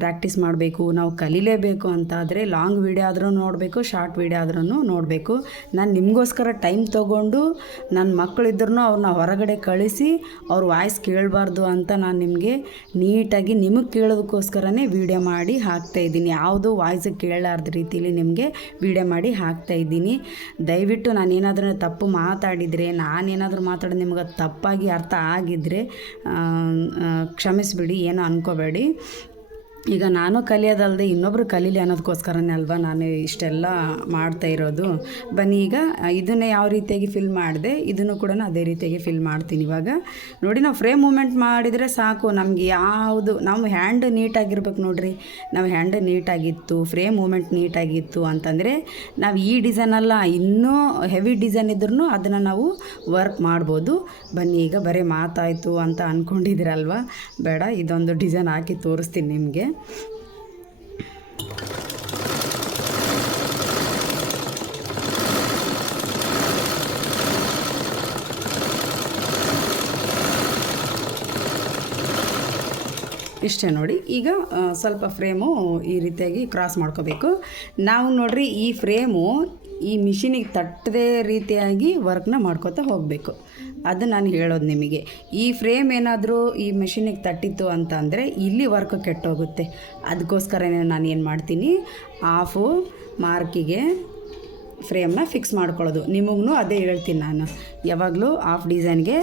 ಪ್ರಾಕ್ಟೀಸ್ ಮಾಡಬೇಕು, ನಾವು ಕಲೀಲೇಬೇಕು ಅಂತಾದರೆ ಲಾಂಗ್ ವೀಡಿಯೋ ಆದರೂ ನೋಡಬೇಕು, ಶಾರ್ಟ್ ವೀಡಿಯೋ ಆದ್ರೂ ನೋಡಬೇಕು. ನಾನು ನಿಮಗೋಸ್ಕರ ಟೈಮ್ ತೊಗೊಂಡು ನನ್ನ ಮಕ್ಕಳಿದ್ರೂ ಅವ್ರನ್ನ ಹೊರಗಡೆ ಕಳಿಸಿ ಅವ್ರ ವಾಯ್ಸ್ ಕೇಳಬಾರ್ದು ಅಂತ ನಾನು ನಿಮಗೆ ನೀಟಾಗಿ ನಿಮಗೆ ಕೇಳೋದಕ್ಕೋಸ್ಕರನೇ ವೀಡಿಯೋ ಮಾಡಿ ಹಾಕ್ತಾಯಿದ್ದೀನಿ. ಯಾವುದೂ ವಾಯ್ಸಿಗೆ ಕೇಳಲಾರ್ದ ರೀತಿಯಲ್ಲಿ ನಿಮಗೆ ವೀಡಿಯೋ ಮಾಡಿ ಹಾಕ್ತಾಯಿದ್ದೀನಿ. ದಯವಿಟ್ಟು ನಾನೇನಾದರೂ ತಪ್ಪು ಮಾತಾಡಿದರೆ, ನಾನೇನಾದರೂ ಮಾತಾಡೋದು ನಿಮಗೆ ತಪ್ಪಾಗಿ ಅರ್ಥ ಆಗಿದ್ದರೆ ಕ್ಷಮಿಸಿಬಿಡಿ, ಏನೋ ಅಂದ್ಕೋಬೇಡಿ. ಈಗ ನಾನು ಕಲಿಯೋದಲ್ಲದೆ ಇನ್ನೊಬ್ಬರು ಕಲೀಲಿ ಅನ್ನೋದಕ್ಕೋಸ್ಕರನೇ ಅಲ್ವಾ ನಾನು ಇಷ್ಟೆಲ್ಲ ಮಾಡ್ತಾ ಇರೋದು. ಬನ್ನಿ, ಈಗ ಇದನ್ನೇ ಯಾವ ರೀತಿಯಾಗಿ ಫಿಲ್ ಮಾಡಿದೆ ಇದನ್ನು ಕೂಡ ಅದೇ ರೀತಿಯಾಗಿ ಫಿಲ್ ಮಾಡ್ತೀನಿ. ಇವಾಗ ನೋಡಿ, ನಾವು ಫ್ರೇಮ್ ಮೂಮೆಂಟ್ ಮಾಡಿದರೆ ಸಾಕು, ನಮಗೆ ಯಾವುದು ನಮ್ಮ ಹ್ಯಾಂಡ್ ನೀಟಾಗಿರ್ಬೇಕು. ನೋಡಿರಿ, ನಾವು ಹ್ಯಾಂಡ್ ನೀಟಾಗಿತ್ತು, ಫ್ರೇಮ್ ಮೂಮೆಂಟ್ ನೀಟಾಗಿತ್ತು ಅಂತಂದರೆ ನಾವು ಈ ಡಿಸೈನಲ್ಲ, ಇನ್ನೂ ಹೆವಿ ಡಿಸೈನ್ ಇದ್ರೂ ಅದನ್ನು ನಾವು ವರ್ಕ್ ಮಾಡ್ಬೋದು. ಬನ್ನಿ, ಈಗ ಬರೀ ಮಾತಾಯಿತು ಅಂತ ಅಂದ್ಕೊಂಡಿದ್ದೀರಲ್ವ, ಬೇಡ, ಇದೊಂದು ಡಿಸೈನ್ ಹಾಕಿ ತೋರಿಸ್ತೀನಿ ನಿಮಗೆ. ಇಷ್ಟೇ ನೋಡಿ. ಈಗ ಸ್ವಲ್ಪ ಫ್ರೇಮು ಈ ರೀತಿಯಾಗಿ ಕ್ರಾಸ್ ಮಾಡ್ಕೋಬೇಕು. ನಾವು ನೋಡ್ರಿ, ಈ ಫ್ರೇಮು ಈ ಮಿಷಿನಿಗೆ ತಟ್ಟದೇ ರೀತಿಯಾಗಿ ವರ್ಕ್ನ ಮಾಡ್ಕೋತಾ ಹೋಗಬೇಕು. ಅದು ನಾನು ಹೇಳೋದು ನಿಮಗೆ. ಈ ಫ್ರೇಮ್ ಏನಾದರೂ ಈ ಮಿಷಿನಿಗೆ ತಟ್ಟಿತ್ತು ಅಂತ ಅಂದರೆ ಇಲ್ಲಿ ವರ್ಕ್ ಕೆಟ್ಟೋಗುತ್ತೆ. ಅದಕ್ಕೋಸ್ಕರನೇ ನಾನು ಏನು ಮಾಡ್ತೀನಿ, ಹಾಫು ಮಾರ್ಕಿಗೆ ಫ್ರೇಮ್ನ ಫಿಕ್ಸ್ ಮಾಡ್ಕೊಳ್ಳೋದು. ನಿಮಗೂ ಅದೇ ಹೇಳ್ತೀನಿ ನಾನು, ಯಾವಾಗಲೂ ಹಾಫ್ ಡಿಸೈನ್ಗೆ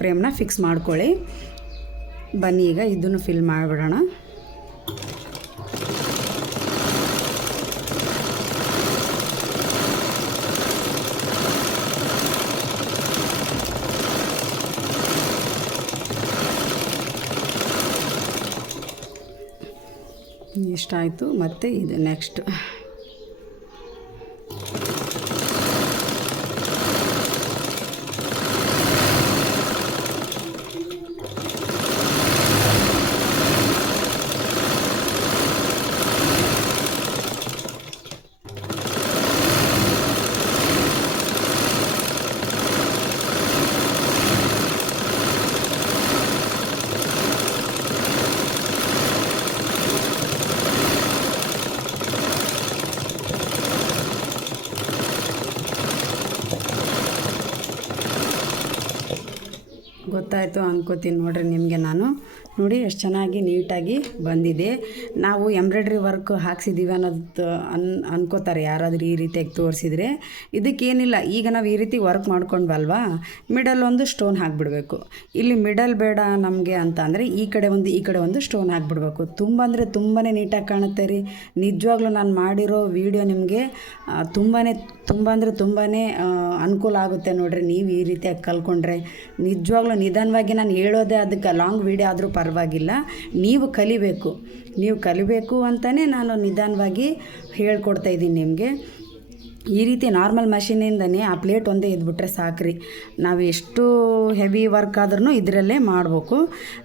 ಫ್ರೇಮ್ನ ಫಿಕ್ಸ್ ಮಾಡ್ಕೊಳ್ಳಿ. ಬನ್ನಿ, ಈಗ ಇದನ್ನು ಫಿಲ್ ಮಾಡಿಬಿಡೋಣ. ಇಷ್ಟಾಯಿತು. ಮತ್ತು ಇದು ನೆಕ್ಸ್ಟ್ ಗೊತ್ತಾಯಿತು ಅನ್ಕೋತೀನಿ. ನೋಡಿರಿ, ನಿಮಗೆ ನಾನು ನೋಡಿ ಎಷ್ಟು ಚೆನ್ನಾಗಿ ನೀಟಾಗಿ ಬಂದಿದೆ. ನಾವು ಎಂಬ್ರಾಯ್ಡ್ರಿ ವರ್ಕ್ ಹಾಕ್ಸಿದ್ದೀವಿ ಅನ್ನೋದು ಅನ್ಕೋತಾರೆ ಯಾರಾದರೂ ಈ ರೀತಿಯಾಗಿ ತೋರಿಸಿದರೆ. ಇದಕ್ಕೇನಿಲ್ಲ, ಈಗ ನಾವು ಈ ರೀತಿ ವರ್ಕ್ ಮಾಡ್ಕೊಂಡ್ವಲ್ವಾ, ಮಿಡಲ್ ಒಂದು ಸ್ಟೋನ್ ಹಾಕಿಬಿಡ್ಬೇಕು. ಇಲ್ಲಿ ಮಿಡಲ್ ಬೇಡ ನಮಗೆ ಅಂತ ಅಂದರೆ ಈ ಕಡೆ ಒಂದು ಸ್ಟೋನ್ ಹಾಕಿಬಿಡ್ಬೇಕು. ತುಂಬ ಅಂದರೆ ತುಂಬಾ ನೀಟಾಗಿ ಕಾಣುತ್ತೆ ರೀ. ನಿಜವಾಗ್ಲೂ ನಾನು ಮಾಡಿರೋ ವಿಡಿಯೋ ನಿಮಗೆ ತುಂಬಾ ಅನುಕೂಲ ಆಗುತ್ತೆ. ನೋಡಿರಿ, ನೀವು ಈ ರೀತಿಯಾಗಿ ಕಲ್ತ್ಕೊಂಡ್ರೆ ನಿಜವಾಗ್ಲೂ ನಿಧಾನವಾಗಿ, ನಾನು ಹೇಳೋದೇ ಅದಕ್ಕೆ ಲಾಂಗ್ ವೀಡಿಯೋ ಆದರೂ ಪರವಾಗಿಲ್ಲ, ನೀವು ಕಲಿಬೇಕು ಅಂತಲೇ ನಾನು ನಿಧಾನವಾಗಿ ಹೇಳ್ಕೊಡ್ತಾಯಿದ್ದೀನಿ ನಿಮಗೆ. ಈ ರೀತಿ ನಾರ್ಮಲ್ ಮಷೀನಿಂದನೇ ಆ ಪ್ಲೇಟ್ ಒಂದೇ ಇದ್ಬಿಟ್ರೆ ಸಾಕ್ರಿ. ನಾವು ಎಷ್ಟು ಹೆವಿ ವರ್ಕ್ ಆದ್ರೂ ಇದರಲ್ಲೇ ಮಾಡಬೇಕು.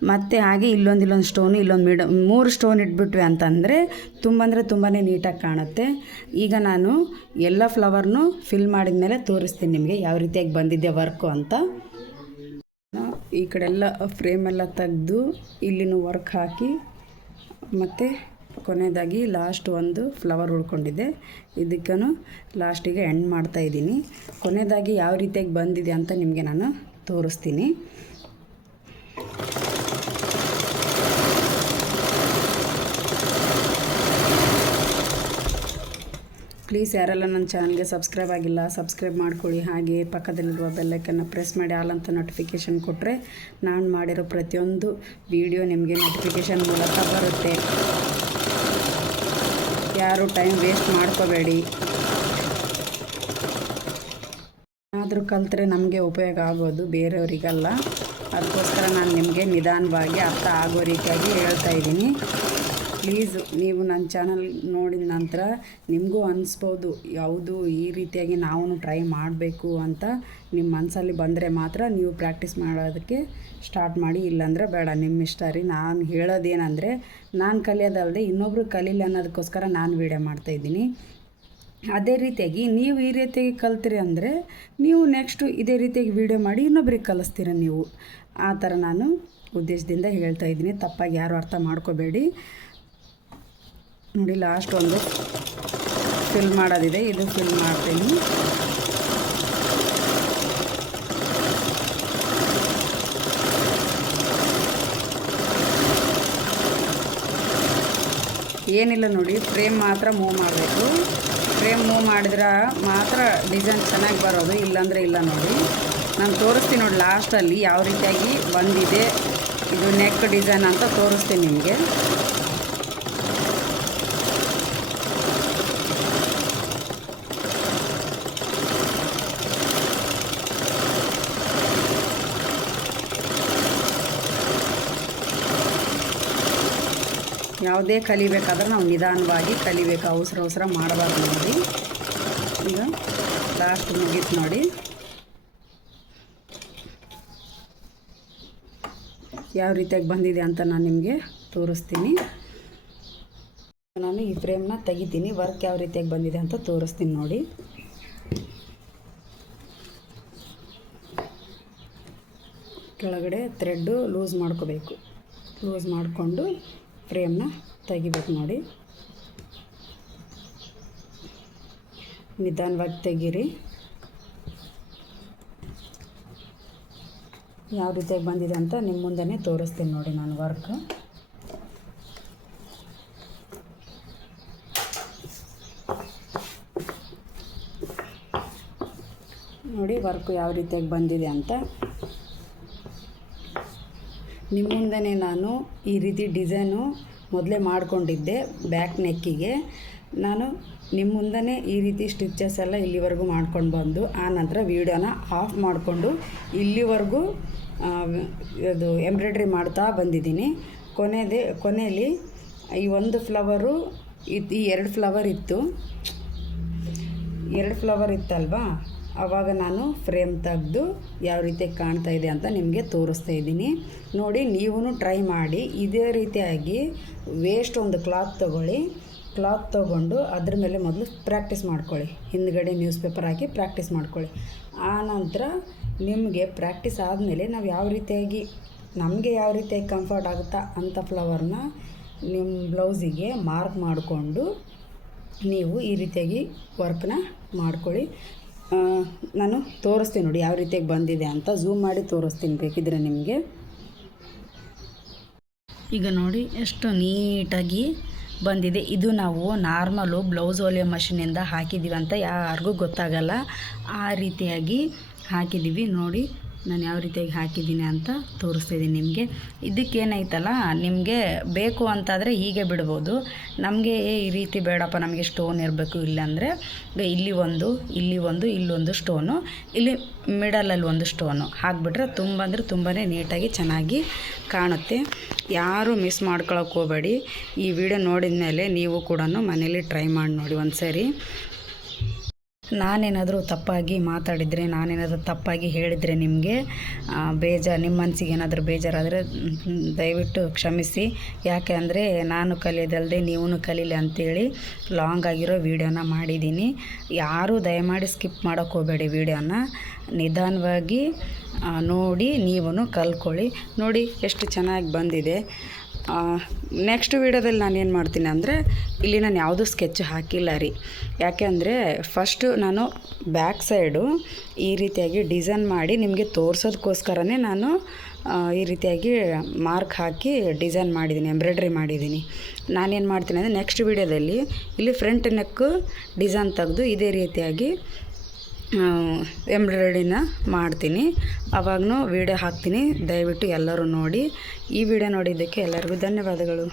ಮತ್ತು ಹಾಗೆ ಇಲ್ಲೊಂದು ಸ್ಟೋನು, ಇಲ್ಲೊಂದು 3 ಸ್ಟೋನ್ ಇಟ್ಬಿಟ್ವಿ ಅಂತಂದರೆ ತುಂಬಾ ನೀಟಾಗಿ ಕಾಣುತ್ತೆ. ಈಗ ನಾನು ಎಲ್ಲ ಫ್ಲವರ್ನು ಫಿಲ್ ಮಾಡಿದ ಮೇಲೆ ತೋರಿಸ್ತೀನಿ ನಿಮಗೆ ಯಾವ ರೀತಿಯಾಗಿ ಬಂದಿದೆ ವರ್ಕು ಅಂತ. ಈ ಕಡೆ ಎಲ್ಲ ಫ್ರೇಮೆಲ್ಲ ತೆಗೆದು ಇಲ್ಲಿನೂ ವರ್ಕ್ ಹಾಕಿ, ಮತ್ತು ಕೊನೆಯದಾಗಿ ಲಾಸ್ಟ್ ಒಂದು ಫ್ಲವರ್ ಉಳ್ಕೊಂಡಿದೆ, ಇದಕ್ಕೂ ಲಾಸ್ಟಿಗೆ ಎಂಡ್ ಮಾಡ್ತಾಯಿದ್ದೀನಿ. ಕೊನೆಯದಾಗಿ ಯಾವ ರೀತಿಯಾಗಿ ಬಂದಿದೆ ಅಂತ ನಿಮಗೆ ನಾನು ತೋರಿಸ್ತೀನಿ. ಪ್ಲೀಸ್ ಯಾರೆಲ್ಲ ನನ್ನ ಚಾನಲ್ಗೆ ಸಬ್ಸ್ಕ್ರೈಬ್ ಆಗಿಲ್ಲ, ಸಬ್ಸ್ಕ್ರೈಬ್ ಮಾಡ್ಕೊಳ್ಳಿ. ಹಾಗೆ ಪಕ್ಕದಲ್ಲಿರುವ ಬೆಲ್ಲೈಕನ್ನು ಪ್ರೆಸ್ ಮಾಡಿ ಆಲ್ ಅಂತ ನೋಟಿಫಿಕೇಷನ್ ಕೊಟ್ಟರೆ ನಾನು ಮಾಡಿರೋ ಪ್ರತಿಯೊಂದು ವಿಡಿಯೋ ನಿಮಗೆ ನೋಟಿಫಿಕೇಷನ್ ಮೂಲಕ ಬರುತ್ತೆ. ಯಾರು ಟೈಮ್ ವೇಸ್ಟ್ ಮಾಡ್ಕೋಬೇಡಿ. ಏನಾದರೂ ಕಲ್ತ್ರೆ ನಮಗೆ ಉಪಯೋಗ ಆಗೋದು, ಬೇರೆಯವರಿಗಲ್ಲ. ಅದಕ್ಕೋಸ್ಕರ ನಾನು ನಿಮಗೆ ನಿಧಾನವಾಗಿ ಅರ್ಥ ಆಗೋ ರೀತಿಯಾಗಿ ಹೇಳ್ತಾಯಿದ್ದೀನಿ. ಪ್ಲೀಸ್ ನೀವು ನನ್ನ ಚಾನಲ್ ನೋಡಿದ ನಂತರ ನಿಮಗೂ ಅನಿಸ್ಬೋದು ಯಾವುದು ಈ ರೀತಿಯಾಗಿ ನಾವು ಟ್ರೈ ಮಾಡಬೇಕು ಅಂತ ನಿಮ್ಮ ಮನಸ್ಸಲ್ಲಿ ಬಂದರೆ ಮಾತ್ರ ನೀವು ಪ್ರಾಕ್ಟೀಸ್ ಮಾಡೋದಕ್ಕೆ ಸ್ಟಾರ್ಟ್ ಮಾಡಿ, ಇಲ್ಲಾಂದರೆ ಬೇಡ, ನಿಮ್ಮ ಇಷ್ಟ ರೀ. ನಾನು ಹೇಳೋದೇನೆಂದರೆ, ನಾನು ಕಲಿಯೋದಲ್ಲದೆ ಇನ್ನೊಬ್ರು ಕಲೀಲಿ ಅನ್ನೋದಕ್ಕೋಸ್ಕರ ನಾನು ವೀಡಿಯೋ ಮಾಡ್ತಾಯಿದ್ದೀನಿ. ಅದೇ ರೀತಿಯಾಗಿ ನೀವು ಈ ರೀತಿಯಾಗಿ ಕಲ್ತಿರಿ ಅಂದರೆ ನೀವು ನೆಕ್ಸ್ಟು ಇದೇ ರೀತಿಯಾಗಿ ವೀಡಿಯೋ ಮಾಡಿ ಇನ್ನೊಬ್ರಿಗೆ ಕಲಿಸ್ತೀರ ನೀವು. ಆ ಥರ ನಾನು ಉದ್ದೇಶದಿಂದ ಹೇಳ್ತಾಯಿದ್ದೀನಿ. ತಪ್ಪಾಗಿ ಯಾರು ಅರ್ಥ ಮಾಡ್ಕೋಬೇಡಿ. ನೋಡಿ ಲಾಸ್ಟ್ ಒಂದು ಫಿಲ್ ಮಾಡೋದಿದೆ, ಇದು ಫಿಲ್ ಮಾಡ್ತೀನಿ. ಏನಿಲ್ಲ ನೋಡಿ, ಫ್ರೇಮ್ ಮಾತ್ರ ಮೂವ್ ಮಾಡಬೇಕು. ಫ್ರೇಮ್ ಮೂವ್ ಮಾಡಿದ್ರೆ ಮಾತ್ರ ಡಿಸೈನ್ ಚೆನ್ನಾಗಿ ಬರೋದು, ಇಲ್ಲಾಂದರೆ ಇಲ್ಲ. ನೋಡಿ ನಾನು ತೋರಿಸ್ತೀನಿ ನೋಡಿ ಲಾಸ್ಟಲ್ಲಿ ಯಾವ ರೀತಿಯಾಗಿ ಬಂದಿದೆ ಇದು ನೆಕ್ ಡಿಸೈನ್ ಅಂತ ತೋರಿಸ್ತೀನಿ ನಿಮಗೆ. ಯಾವುದೇ ಕಲಿಬೇಕಾದ್ರೆ ನಾವು ನಿಧಾನವಾಗಿ ಕಲಿಬೇಕು, ಅವಸರ ಮಾಡಬಾರ್ದು. ನೋಡಿ ಈಗ ಲಾಸ್ಟ್ ಮುಗೀತು ನೋಡಿ. ಯಾವ ರೀತಿಯಾಗಿ ಬಂದಿದೆ ಅಂತ ನಾನು ನಿಮಗೆ ತೋರಿಸ್ತೀನಿ. ನಾನು ಈ ಫ್ರೇಮ್ನ ತೆಗಿತೀನಿ, ವರ್ಕ್ ಯಾವ ರೀತಿಯಾಗಿ ಬಂದಿದೆ ಅಂತ ತೋರಿಸ್ತೀನಿ ನೋಡಿ. ಕೆಳಗಡೆ ಥ್ರೆಡ್ಡು ಲೂಸ್ ಮಾಡ್ಕೋಬೇಕು, ಲೂಸ್ ಮಾಡಿಕೊಂಡು ಫ್ರೇಮ್ನ ತೆಗಿಬೇಕು ನೋಡಿ. ನಿಧಾನವಾಗಿ ತೆಗೀರಿ. ಯಾವ ರೀತಿಯಾಗಿ ಬಂದಿದೆ ಅಂತ ನಿಮ್ಮ ಮುಂದೆನೇ ತೋರಿಸ್ತೀನಿ ನೋಡಿ ನಾನು ವರ್ಕ್. ನೋಡಿ ವರ್ಕ್ ಯಾವ ರೀತಿಯಾಗಿ ಬಂದಿದೆ ಅಂತ ನಿಮ್ಮ ಮುಂದೆನೇ ನಾನು ಈ ರೀತಿ ಡಿಸೈನು ಮೊದಲೇ ಮಾಡಿಕೊಂಡಿದ್ದೆ. ಬ್ಯಾಕ್ ನೆಕ್ಕಿಗೆ ನಾನು ನಿಮ್ಮ ಮುಂದೆನೇ ಈ ರೀತಿ ಸ್ಟಿಚಸ್ ಎಲ್ಲ ಇಲ್ಲಿವರೆಗೂ ಮಾಡ್ಕೊಂಡು ಬಂದು ಆ ನಂತರ ವೀಡಿಯೋನ ಆಫ್ ಮಾಡಿಕೊಂಡು ಇಲ್ಲಿವರೆಗೂ ಅದು ಎಂಬ್ರಾಯ್ಡ್ರಿ ಮಾಡ್ತಾ ಬಂದಿದ್ದೀನಿ. ಕೊನೆಯಲ್ಲಿ ಈ ಒಂದು ಫ್ಲವರು ಈ ಎರಡು ಫ್ಲವರ್ ಇತ್ತಲ್ವಾ, ಆವಾಗ ನಾನು ಫ್ರೇಮ್ ತೆಗೆದು ಯಾವ ರೀತಿ ಕಾಣ್ತಾ ಇದೆ ಅಂತ ನಿಮಗೆ ತೋರಿಸ್ತಾ ಇದ್ದೀನಿ ನೋಡಿ. ನೀವು ಟ್ರೈ ಮಾಡಿ. ಇದೇ ರೀತಿಯಾಗಿ ವೇಸ್ಟ್ ಒಂದು ಕ್ಲಾತ್ ತೊಗೊಂಡು ಅದ್ರ ಮೇಲೆ ಮೊದಲು ಪ್ರಾಕ್ಟೀಸ್ ಮಾಡ್ಕೊಳ್ಳಿ. ಹಿಂದ್ಗಡೆ ನ್ಯೂಸ್ ಪೇಪರ್ ಹಾಕಿ ಪ್ರಾಕ್ಟೀಸ್ ಮಾಡ್ಕೊಳ್ಳಿ. ಆನಂತರ ನಿಮಗೆ ಪ್ರಾಕ್ಟೀಸ್ ಆದಮೇಲೆ ನಾವು ನಮಗೆ ಯಾವ ರೀತಿಯಾಗಿ ಕಂಫರ್ಟ್ ಆಗುತ್ತಾ ಅಂಥ ಫ್ಲವರ್ನ ನಿಮ್ಮ ಬ್ಲೌಸಿಗೆ ಮಾರ್ಕ್ ಮಾಡಿಕೊಂಡು ನೀವು ಈ ರೀತಿಯಾಗಿ ವರ್ಕ್ನ ಮಾಡ್ಕೊಳ್ಳಿ. ನಾನು ತೋರಿಸ್ತೀನಿ ನೋಡಿ ಯಾವ ರೀತಿಯಾಗಿ ಬಂದಿದೆ ಅಂತ. ಝೂಮ್ ಮಾಡಿ ತೋರಿಸ್ತೀನಿ ಬೇಕಿದ್ರೆ ನಿಮಗೆ. ಈಗ ನೋಡಿ ಎಷ್ಟು ನೀಟಾಗಿ ಬಂದಿದೆ. ಇದು ನಾವು ನಾರ್ಮಲು ಬ್ಲೌಸ್ ಹೊಲಿಯೋ ಮಷಿನಿಂದ ಹಾಕಿದ್ದೀವಿ ಅಂತ ಯಾರಿಗೂ ಗೊತ್ತಾಗಲ್ಲ. ಆ ರೀತಿಯಾಗಿ ಹಾಕಿದ್ದೀವಿ ನೋಡಿ. ನಾನು ಯಾವ ರೀತಿಯಾಗಿ ಹಾಕಿದ್ದೀನಿ ಅಂತ ತೋರಿಸ್ತಿದ್ದೀನಿ ನಿಮಗೆ. ಇದಕ್ಕೇನೈತಲ್ಲ, ನಿಮಗೆ ಬೇಕು ಅಂತಾದರೆ ಹೀಗೆ ಬಿಡ್ಬೋದು. ನಮಗೆ ಈ ರೀತಿ ಬೇಡಪ್ಪ, ನಮಗೆ ಸ್ಟೋನ್ ಇರಬೇಕು, ಇಲ್ಲಾಂದರೆ ಇಲ್ಲೊಂದು ಸ್ಟೋನು, ಇಲ್ಲಿ ಮಿಡಲಲ್ಲಿ ಒಂದು ಸ್ಟೋನು ಹಾಕಿಬಿಟ್ರೆ ತುಂಬಾ ನೀಟಾಗಿ ಚೆನ್ನಾಗಿ ಕಾಣುತ್ತೆ. ಯಾರೂ ಮಿಸ್ ಮಾಡ್ಕೊಳಕ್ಕೆ ಹೋಗಬೇಡಿ. ಈ ವಿಡಿಯೋ ನೋಡಿದ ಮೇಲೆ ನೀವು ಕೂಡ ಮನೇಲಿ ಟ್ರೈ ಮಾಡಿ ನೋಡಿ ಒಂದು ಸರಿ. ನಾನೇನಾದರೂ ತಪ್ಪಾಗಿ ಮಾತಾಡಿದರೆ, ನಾನೇನಾದರೂ ತಪ್ಪಾಗಿ ಹೇಳಿದರೆ ನಿಮಗೆ ನಿಮ್ಮ ಮನಸ್ಸಿಗೆ ಏನಾದರೂ ಬೇಜಾರಾದರೆ ದಯವಿಟ್ಟು ಕ್ಷಮಿಸಿ. ಯಾಕೆ ಅಂದರೆ ನಾನು ಕಲಿಯೋದಲ್ಲದೆ ನೀವು ಕಲೀಲಿ ಅಂಥೇಳಿ ಲಾಂಗ್ ಆಗಿರೋ ವೀಡಿಯೋನ ಮಾಡಿದ್ದೀನಿ. ಯಾರೂ ದಯಮಾಡಿ ಸ್ಕಿಪ್ ಮಾಡೋಕ್ಕೆ ಹೋಗಬೇಡಿ. ವೀಡಿಯೋನ ನಿಧಾನವಾಗಿ ನೋಡಿ ನೀವು ಕಲ್ತ್ಕೊಳ್ಳಿ. ನೋಡಿ ಎಷ್ಟು ಚೆನ್ನಾಗಿ ಬಂದಿದೆ. ನೆಕ್ಸ್ಟ್ ವೀಡಿಯೋದಲ್ಲಿ ನಾನು ಏನು ಮಾಡ್ತೀನಿ ಅಂದರೆ, ಇಲ್ಲಿ ನಾನು ಯಾವುದೂ ಸ್ಕೆಚ್ ಹಾಕಿಲ್ಲ ರೀ. ಯಾಕೆ ಅಂದರೆ ಫಸ್ಟು ನಾನು ಬ್ಯಾಕ್ ಸೈಡು ಈ ರೀತಿಯಾಗಿ ಡಿಸೈನ್ ಮಾಡಿ ನಿಮಗೆ ತೋರಿಸೋದಕ್ಕೋಸ್ಕರನೇ ನಾನು ಈ ರೀತಿಯಾಗಿ ಮಾರ್ಕ್ ಹಾಕಿ ಡಿಸೈನ್ ಮಾಡಿದ್ದೀನಿ, ಎಂಬ್ರಾಯ್ಡ್ರಿ ಮಾಡಿದ್ದೀನಿ. ನಾನೇನು ಮಾಡ್ತೀನಿ ಅಂದರೆ ನೆಕ್ಸ್ಟ್ ವೀಡಿಯೋದಲ್ಲಿ ಇಲ್ಲಿ ಫ್ರಂಟ್ ನೆಕ್ ಡಿಸೈನ್ ತೆಗೆದು ಇದೇ ರೀತಿಯಾಗಿ ಎಂಬ್ರಾಯ್ಡ್ರಿನ ಮಾಡ್ತೀನಿ. ಆವಾಗೂ ವೀಡಿಯೋ ಹಾಕ್ತೀನಿ. ದಯವಿಟ್ಟು ಎಲ್ಲರೂ ನೋಡಿ. ಈ ವಿಡಿಯೋ ನೋಡಿದ್ದಕ್ಕೆ ಎಲ್ಲರಿಗೂ ಧನ್ಯವಾದಗಳು.